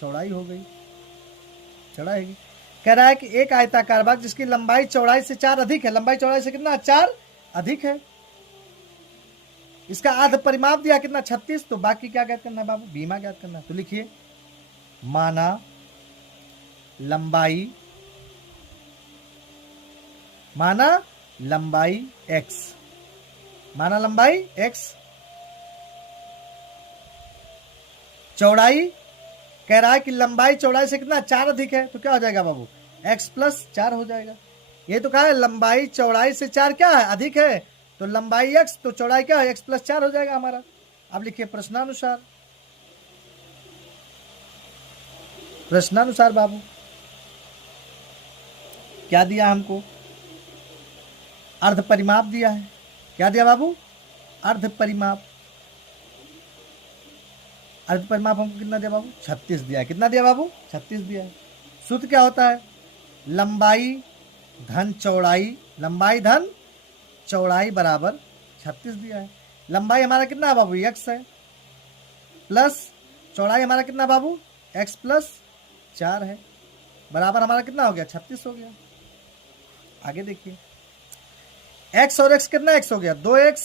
चौड़ाई हो गई, चौड़ाई होगी। कह रहा है कि एक आयताकार बाग जिसकी लंबाई चौड़ाई से 4 अधिक है, लंबाई चौड़ाई से कितना, 4 अधिक है, इसका आध परिमाप दिया कितना, 36, तो बाकी क्या ज्ञात करना है बाबू, बीमा ज्ञात करना है। तो लिखिए माना लंबाई, माना लंबाई x, माना लंबाई x, चौड़ाई कह रहा है कि लंबाई चौड़ाई से कितना, 4 अधिक है, तो क्या हो जाएगा बाबू, x+4 हो जाएगा। ये तो कहा है लंबाई चौड़ाई से 4 क्या है, अधिक है, तो लंबाई x तो चौड़ाई क्या है, x+4 हो जाएगा हमारा। अब लिखिए प्रश्नानुसार, प्रश्नानुसार बाबू क्या दिया हमको, अर्ध परिमाप दिया है। क्या दिया बाबू, अर्ध परिमाप। अर्ध परिमाप हमको कितना दिया बाबू, 36 दिया है। कितना दिया बाबू, 36 दिया है। सूत्र क्या होता है, लंबाई धन चौड़ाई, लंबाई धन चौड़ाई बराबर 36 दिया है। लंबाई हमारा कितना है बाबू, x है, प्लस चौड़ाई हमारा कितना बाबू, x+4 है, बराबर हमारा कितना हो गया, 36 हो गया। आगे देखिए x और x कितना x हो गया, 2x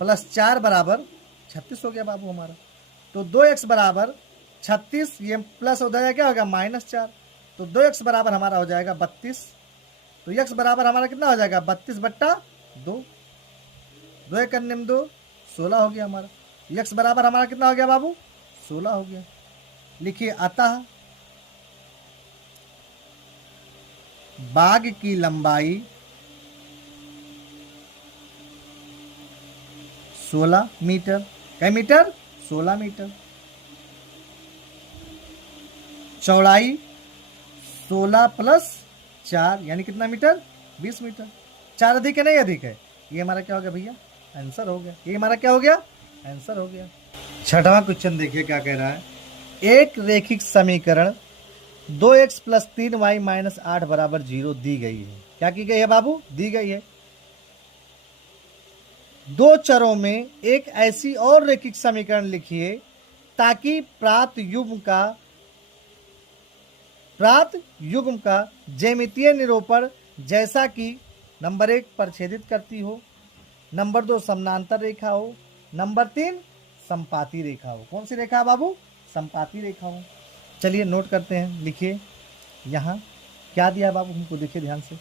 + 4 बराबर 36 हो गया बाबू हमारा। तो 2x बराबर 36, ये प्लस हो जाएगा क्या होगा, -4, तो 2x बराबर हमारा हो जाएगा 32। तो x बराबर हमारा कितना हो जाएगा, 32/2, 2 × 2 16 हो गया हमारा। x बराबर हमारा कितना हो गया बाबू, 16 हो गया। लिखिए अतः बाग की लंबाई 16 मीटर, कै मीटर, 16 मीटर, चौड़ाई 16 + 4 यानी कितना मीटर, 20 मीटर। 4 अधिक है नहीं अधिक है, ये हमारा क्या हो गया भैया, आंसर हो गया। ये हमारा क्या हो गया, आंसर हो गया। छठवां क्वेश्चन देखिए क्या कह रहा है। एक रेखिक समीकरण 2x + 3y - 8 बराबर 0 दी गई है। क्या की गई है बाबू, दी गई है। दो चरों में एक ऐसी और रेखिक समीकरण लिखिए ताकि प्राप्त युग्म का ज्यामितीय निरूपण जैसा कि नंबर 1 प्रच्छेदित करती हो, नंबर 2 समानांतर रेखा हो, नंबर 3 संपाती रेखा हो। कौन सी रेखा है बाबू, संपाती रेखा हो। चलिए नोट करते हैं, लिखिए यहाँ क्या दिया बाबू हमको, देखिए ध्यान से।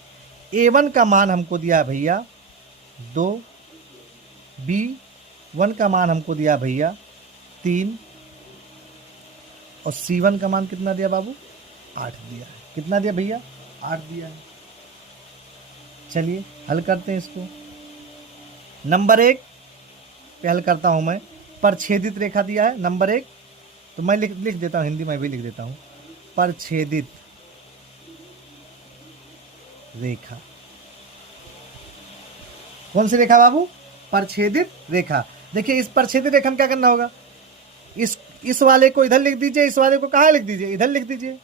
a1 का मान हमको दिया भैया 2, b1 का मान हमको दिया भैया 3, और c1 का मान कितना दिया बाबू, 8 दिया है। कितना दिया भैया, 8 दिया है। चलिए हल करते हैं इसको। नंबर 1 पे हल करता हूं मैं, प्रच्छेदित रेखा दिया है नंबर 1, तो मैं लिख देता हूं, हिंदी में भी लिख देता हूं, प्रच्छेदित रेखा। कौन सी रेखा बाबू, प्रच्छेदित रेखा। देखिए इस प्रच्छेदित रेखा में क्या करना होगा, इस वाले को इधर लिख दीजिए, इस वाले को कहाँ लिख दीजिए, इधर लिख दीजिए,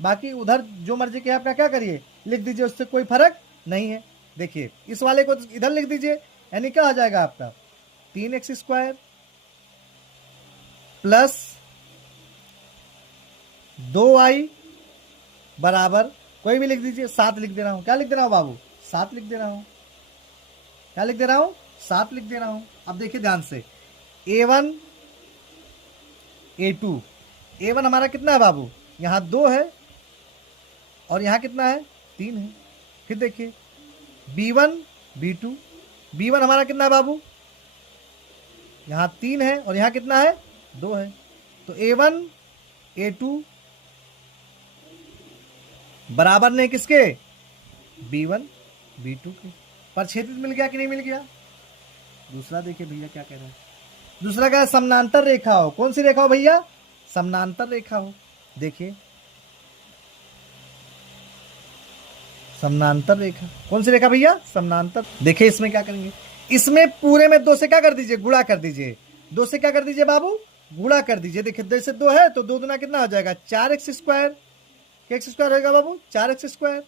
बाकी उधर जो मर्जी के आपका क्या करिए लिख दीजिए, उससे कोई फर्क नहीं है। देखिए इस वाले को इधर लिख दीजिए, यानी क्या हो जाएगा आपका 3x² + 2y बराबर कोई भी लिख दीजिए, 7 लिख दे रहा हूं। क्या लिख दे रहा हूं बाबू, 7 लिख दे रहा हूं। क्या लिख दे रहा हूं, 7 लिख दे रहा हूं। अब देखिए ध्यान से, a1 a2, a1 हमारा कितना है बाबू, यहां 2 है, और यहाँ कितना है 3 है। फिर देखिए B1 B2, B1 हमारा कितना है बाबू, यहाँ 3 है और यहाँ कितना है 2 है। तो A1 A2 बराबर नहीं किसके, B1 B2 के। प्रच्छेदित मिल गया कि नहीं मिल गया। दूसरा देखिए भैया क्या कह रहा है, दूसरा क्या है, समानांतर रेखा हो। कौन सी रेखा हो भैया, समानांतर रेखा हो। देखिए समानांतर रेखा, कौन सी रेखा भैया, समानांतर। देखिए इसमें क्या करेंगे, इसमें पूरे में 2 से क्या कर दीजिए, गुणा कर दीजिए। 2 से क्या कर दीजिए बाबू, गुणा कर दीजिए। देखिए 2 से 2 है तो 2 दूना कितना हो जाएगा, 4x स्क्वायर। क्या x स्क्वायर होगा बाबू, 4x स्क्वायर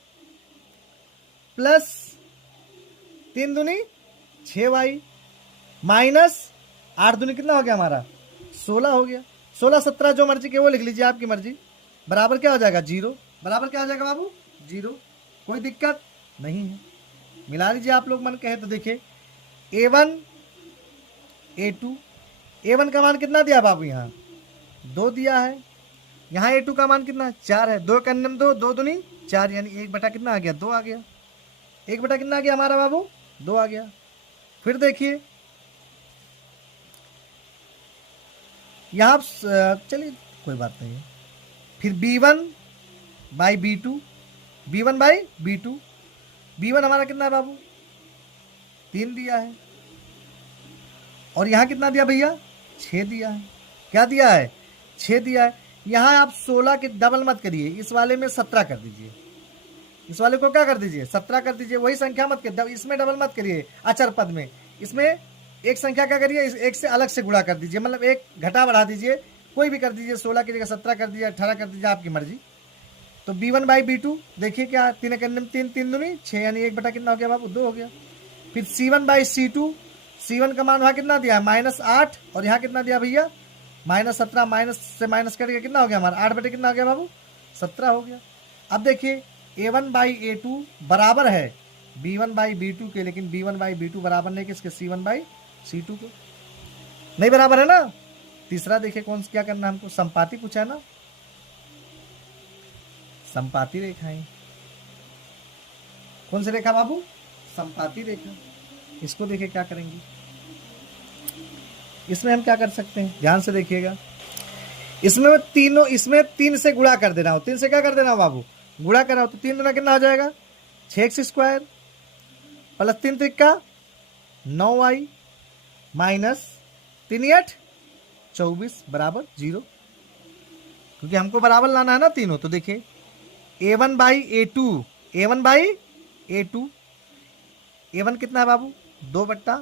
प्लस 3 दूनी 6y माइनस 8 दूनी कितना हो गया हमारा 16 हो गया। 16 17 जो मर्जी के वो लिख लीजिए, आपकी मर्जी। बराबर क्या हो जाएगा 0, बराबर क्या हो जाएगा बाबू 0। कोई दिक्कत नहीं है, मिला लीजिए आप लोग मन कहे तो। देखिए A1 A2, A1 का मान कितना दिया बाबू, यहाँ 2 दिया है। यहाँ A2 का मान कितना 4 है। 2 का अन्यम 2, 2 दूनी 4, यानी 1 बटा कितना आ गया 2 आ गया। 1 बटा कितना आ गया हमारा बाबू 2 आ गया। फिर देखिए यहाँ चलिए कोई बात नहीं है। फिर B1 by B2, B1 by B2, B1 हमारा कितना है बाबू 3 दिया है और यहाँ कितना दिया भैया 6 दिया है। क्या दिया है 6 दिया है। यहाँ आप 16 के डबल मत करिए, इस वाले में 17 कर दीजिए। इस वाले को क्या कर दीजिए 17 कर दीजिए, वही संख्या मत करिए, इसमें डबल मत करिए अचर पद में। इसमें एक संख्या क्या करिए, एक से अलग से गुणा कर दीजिए, मतलब एक घटा बढ़ा दीजिए, कोई भी कर दीजिए। 16 की जगह 17 कर दीजिए, 18 कर दीजिए, आपकी मर्जी। तो B1 बाई B2 देखिए क्या 3 एक 3 3 दूनी 6, यानी 1 बटा कितना हो गया बाबू 2 हो गया। फिर C1 बाई C2, C1 का मान वहाँ कितना दिया है -8 और यहाँ कितना दिया भैया -17, माइनस से माइनस करके कितना हो गया हमारा 8 बटे कितना हो गया बाबू 17 हो गया। अब देखिए A1 बाई A2 बराबर है B1 बाई B2 के, लेकिन B1 बाई B2 बराबर नहीं किसके, C1 बाई C2 को। नहीं बराबर है ना। तीसरा देखिए कौन क्या करना है हमको, संपाती पूछा है ना, संपाती रेखाएं। कौन सी रेखा बाबू, संपाती रेखा। इसको देखिए क्या करेंगे, इसमें हम क्या कर सकते हैं, ध्यान से देखिएगा। इसमें तीनों, इसमें 3 से गुणा कर देना हो। 3 से क्या कर देना हो बाबू, गुणा करना हो। तो 3 दूना कितना हो जाएगा 6x square plus 3 Trika 9y minus 3 8 24 बराबर 0, क्योंकि हमको बराबर लाना है ना तीनों। तो देखिए A1 by A2, A1 by A2, A1 कितना है बाबू 2 बट्टा,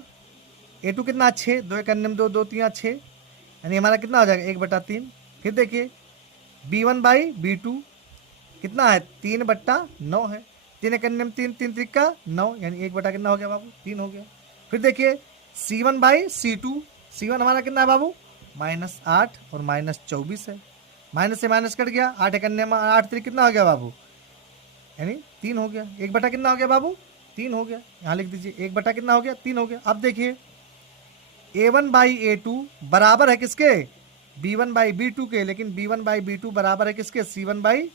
A2 कितना 6, 2 एक अन्य 2, 2 3 6, यानी हमारा कितना हो जाएगा 1 बटा 3। फिर देखिए B1 बाई B2 कितना है 3 बट्टा 9 है, 3 एक अन्य 3, 3 त्रिका 9, यानी 1 बटा कितना हो गया बाबू 3 हो गया। फिर देखिए C1 बाई C2, C1 हमारा कितना है बाबू -8 और -24 है, माइनस से माइनस कट गया, 8 एक अन्य 8 3 कितना हो गया बाबू, यानी 3 हो गया। 1 बटा कितना हो गया बाबू 3 हो गया, यहाँ लिख दीजिए 1 बटा कितना हो गया 3 हो गया। अब देखिए A1 बाई A2 बराबर है किसके, B1 बाई B2 के, लेकिन B1 बाई B2 बराबर है किसके, C1 बाई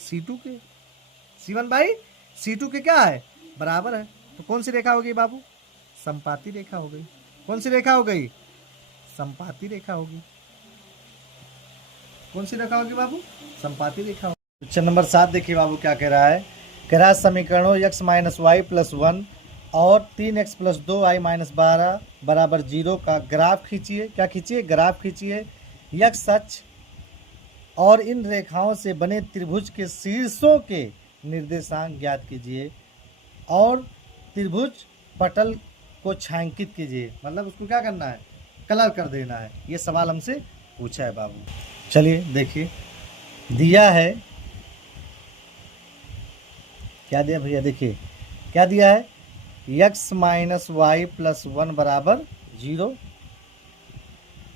C2 के। C1 बाई C2 के क्या है बराबर है। तो कौन सी रेखा हो गई बाबू, संपाती रेखा हो गई। कौन सी रेखा हो गई, संपाती रेखा होगी। कौन सी रेखा होगी बाबू, संपाती रेखा होगी। क्वेश्चन नंबर 7 देखिए बाबू क्या कह रहा है, कह रहा है समीकरणों x माइनस वाई प्लस 1 और 3x प्लस 2y माइनस 12 बराबर 0 का ग्राफ खींचिए। क्या खींचिए, ग्राफ खींचिए। x अक्ष और इन रेखाओं से बने त्रिभुज के शीर्षों के निर्देशांक ज्ञात कीजिए और त्रिभुज पटल को छायांकित कीजिए। मतलब उसको क्या करना है, कलर कर देना है। ये सवाल हमसे पूछा है बाबू। चलिए देखिए, दिया है क्या दिया भैया, देखिए क्या दिया है, x माइनस वाई प्लस 1 बराबर 0।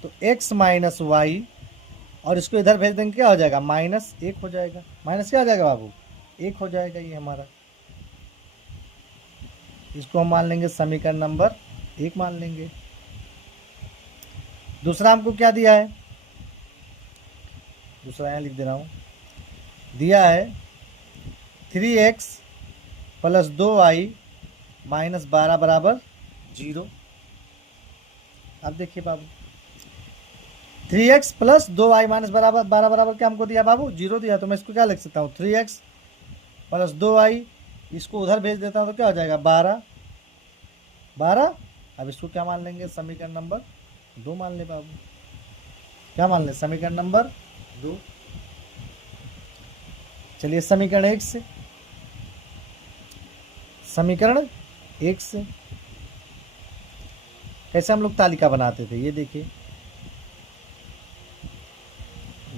तो x माइनस वाई और इसको इधर भेज देंगे, क्या हो जाएगा -1 हो जाएगा। माइनस क्या हो जाएगा बाबू 1 हो जाएगा। ये हमारा, इसको हम मान लेंगे समीकरण नंबर 1 मान लेंगे। दूसरा हमको क्या दिया है, दूसरा यहाँ लिख दे रहा हूँ, दिया है 3x प्लस 2y माइनस 12 बराबर 0। अब देखिए बाबू, 3x प्लस 2y माइनस बराबर 12 बराबर क्या हमको दिया बाबू? 0 दिया। तो मैं इसको क्या लिख सकता हूँ? 3x प्लस 2y, इसको उधर भेज देता हूँ तो क्या हो जाएगा? 12। अब इसको क्या मान लेंगे? समीकरण नंबर 2 मान ले बाबू। क्या मान ले? समीकरण नंबर 2। चलिए समीकरण 1 से, समीकरण 1 से कैसे हम लोग तालिका बनाते थे? ये देखिए,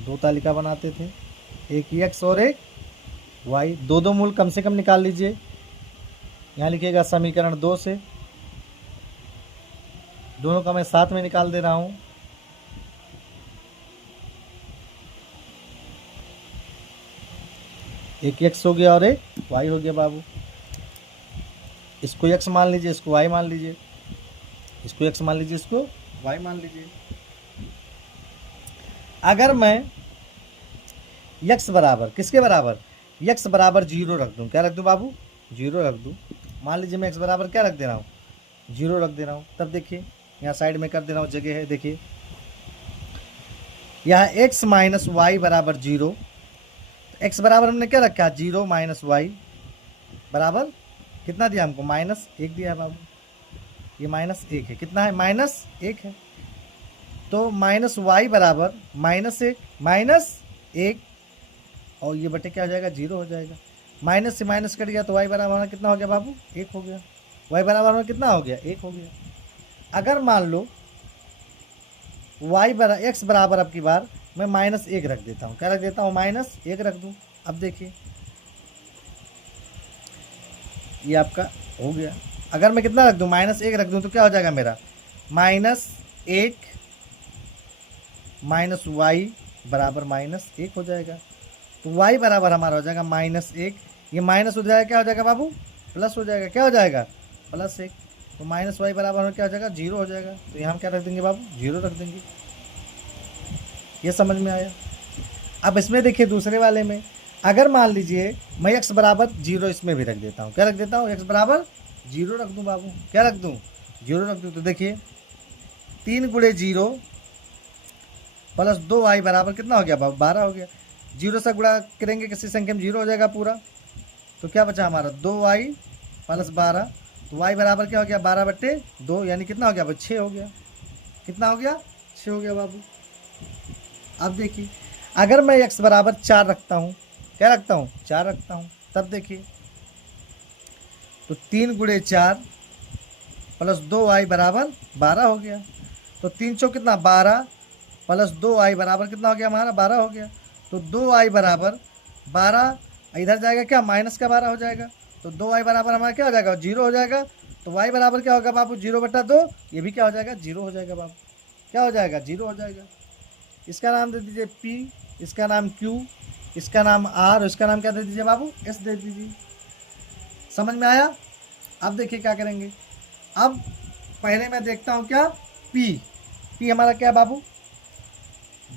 2 तालिका बनाते थे, एक x और एक y। दो मूल कम से कम निकाल लीजिए। यहाँ लिखिएगा समीकरण 2 से, दोनों का मैं साथ में निकाल दे रहा हूँ। एक x हो गया और एक y हो गया बाबू। इसको x मान लीजिए, इसको y मान लीजिए, इसको x मान लीजिए, इसको y मान लीजिए। अगर मैं x बराबर किसके बराबर? x बराबर 0 रख दूं। क्या रख दूं बाबू? 0 रख दूं। मान लीजिए मैं x बराबर क्या रख दे रहा हूँ? 0 रख दे रहा हूँ। तब देखिए यहाँ साइड में कर दे रहा हूँ, जगह है। देखिए यहाँ x माइनस वाई बराबर 0। x बराबर हमने क्या रखा? 0 माइनस वाई बराबर कितना दिया हमको? -1 दिया है बाबू। ये -1 है। कितना है? -1 है। तो माइनस वाई बराबर -1 और ये बटे क्या हो जाएगा? 0 हो जाएगा। माइनस से माइनस कट गया तो वाई बराबर होना कितना हो गया बाबू? 1 हो गया। वाई बराबर होना कितना हो गया? 1 हो गया। अगर मान लो x बराबर अब की बार मैं -1 रख देता हूँ। क्या रख देता हूँ? -1 रख दूँ। अब देखिए ये आपका हो गया। अगर मैं कितना रख दूँ? -1 रख दूँ तो क्या हो जाएगा मेरा? -1 माइनस वाई बराबर -1 हो जाएगा। तो y बराबर हमारा हो जाएगा -1। ये माइनस हो जाएगा, क्या हो जाएगा बाबू? प्लस हो जाएगा। क्या हो जाएगा? +1। तो -y बराबर क्या हो जाएगा? 0 हो जाएगा। तो यहाँ हम क्या रख देंगे बाबू? 0 रख देंगे। ये समझ में आया? अब इसमें देखिए दूसरे वाले में, अगर मान लीजिए मैं x बराबर 0 इसमें भी रख देता हूँ। क्या रख देता हूँ? x बराबर 0 रख दूँ बाबू। क्या रख दूँ? 0 रख दूँ। तो देखिए 3 × 0 प्लस 2y बराबर कितना हो गया बाबू? 12 हो गया। 0 से गुणा करेंगे किसी संख्या में 0 हो जाएगा पूरा। तो क्या बचा हमारा? 2y plus 12। तो y बराबर क्या हो गया? 12/2, यानी कितना हो गया? 6 हो गया। कितना हो गया? 6 हो गया बाबू। अब देखिए अगर मैं x बराबर 4 रखता हूँ। क्या रखता हूँ? 4 रखता हूँ। तब देखिए तो 3 × 4 प्लस 2y बराबर 12 हो गया। तो 3 चौक कितना? 12 प्लस 2y बराबर कितना हो गया हमारा? 12 हो गया। तो 2y बराबर 12, इधर जाएगा क्या? -12 हो जाएगा। तो 2y बराबर हमारा क्या हो जाएगा? 0 हो जाएगा। तो y बराबर क्या होगा बाबू? 0/2। ये भी क्या हो जाएगा? 0 हो जाएगा बाबू। क्या हो जाएगा? 0 हो जाएगा। इसका नाम दे दीजिए p, इसका नाम q, इसका नाम r, इसका नाम क्या दे दीजिए बाबू? s दे दीजिए। समझ में आया? अब देखिए क्या करेंगे। अब पहले मैं देखता हूँ क्या? p हमारा क्या है बाबू?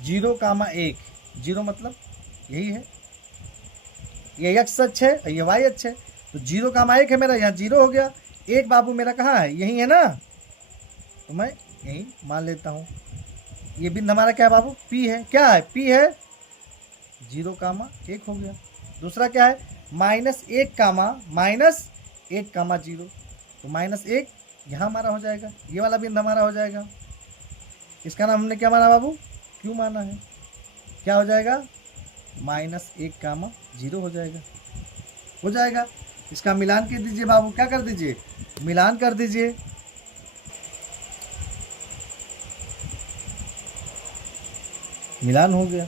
0,1। 0 मतलब यही है, ये x सच है, ये y अच्छा है। तो 0,1 है मेरा, यहाँ 0 हो गया। 1 बाबू मेरा कहाँ है? यही है ना। तो मैं यही मान लेता हूँ। ये बिंदु हमारा क्या है बाबू? p है। क्या है? p है 0,1 हो गया। दूसरा क्या है? -1, -1,0। तो -1 यहाँ हमारा हो जाएगा। ये वाला बिंदु हमारा हो जाएगा। इसका नाम हमने क्या माना बाबू? q माना है। क्या हो जाएगा? -1,0 हो जाएगा। हो जाएगा। इसका मिलान कर दीजिए बाबू। क्या कर दीजिए? मिलान कर दीजिए। मिलान हो गया।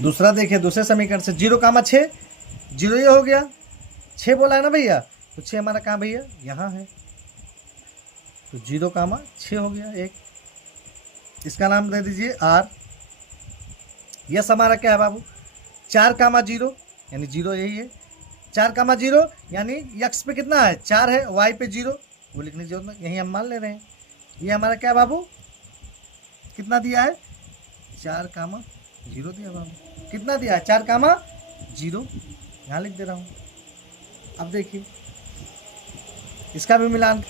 दूसरा देखिए, दूसरे समीकरण से 0,6, 0 ये हो गया। 6 बोला है ना भैया? तो 6 हमारा कहाँ भैया? यहाँ है। तो 0,6 हो गया एक। इसका नाम दे दीजिए r। यस हमारा क्या है बाबू? 4,0 यानी 0 यही है। 4,0 यानी x पे कितना है? 4 है, y पे 0, वो लिखने की जरूरत नहीं, यही हम मान ले रहे हैं। ये हमारा क्या बाबू? कितना दिया है? 4,0 दिया बाबू। कितना दिया है? 4,0, यहाँ लिख दे रहा हूँ। अब देखिए इसका भी मिलान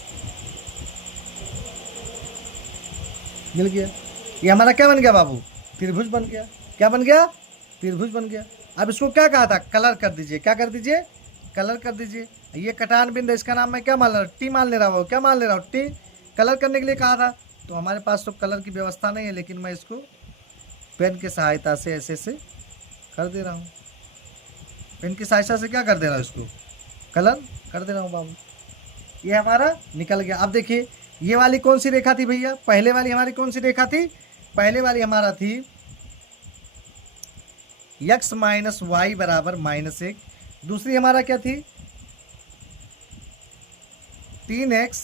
मिल गया। ये हमारा क्या बन गया बाबू? त्रिभुज बन गया। क्या बन गया? त्रिभुज बन गया। अब इसको क्या कहा था? कलर कर दीजिए। क्या कर दीजिए? कलर कर दीजिए। ये कटान बिंदु, इसका नाम मैं क्या मान ले रहा हूँ? टी मान ले रहा हूँ। क्या मान ले रहा हूँ? टी। कलर करने के लिए कहा था, तो हमारे पास तो कलर की व्यवस्था नहीं है, लेकिन मैं इसको पेन की सहायता से ऐसे ऐसे कर दे रहा हूँ। पेन की सहायता से क्या कर दे रहा हूँ? इसको कलर कर दे रहा हूँ बाबू। ये हमारा निकल गया। अब देखिए ये वाली कौन सी रेखा थी भैया? पहले वाली हमारी कौन सी रेखा थी? पहले वाली हमारा थी x माइनस वाई बराबर -1। दूसरी हमारा क्या थी? 3x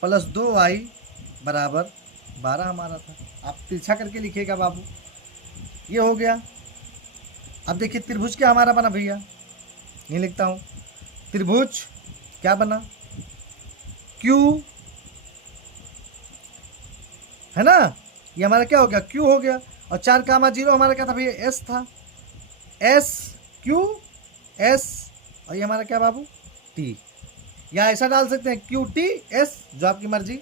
प्लस 2y बराबर 12 हमारा था। आप तिरछा करके लिखिएगा बाबू। ये हो गया। अब देखिए त्रिभुज क्या हमारा बना भैया? ये लिखता हूँ। त्रिभुज क्या बना? Q है ना, ये हमारा क्या हो गया? Q हो गया। और 4,0 हमारा क्या था भैया? S था। S Q S, और ये हमारा क्या बाबू? T। या ऐसा डाल सकते हैं QT S, जो आपकी मर्जी।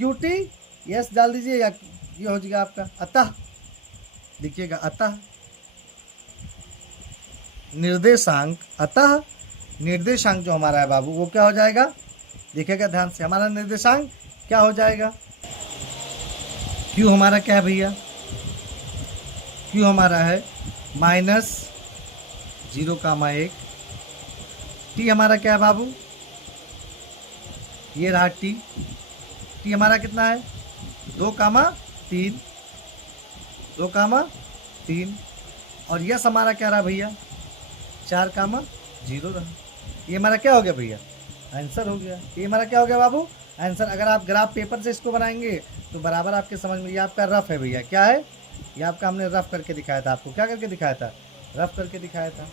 QT S डाल दीजिए, या ये हो जाएगा आपका अतः। देखिएगा अतः निर्देशांक, अतः निर्देशांक जो हमारा है बाबू वो क्या हो जाएगा? देखिएगा ध्यान से, हमारा निर्देशांक क्या हो जाएगा? Q हमारा क्या है भैया? Q हमारा है -0,1। T हमारा क्या है बाबू? ये रहा T। T हमारा कितना है? 2,3। 2,3। और यस हमारा क्या रहा भैया? 4,0 रहा। ये हमारा क्या हो गया भैया? आंसर हो गया। ये हमारा क्या हो गया बाबू? आंसर। अगर आप ग्राफ पेपर से इसको बनाएंगे तो बराबर आपके समझ में। ये आपका रफ है भैया। क्या है? ये आपका हमने रफ करके दिखाया था। आपको क्या करके दिखाया था? रफ करके दिखाया था।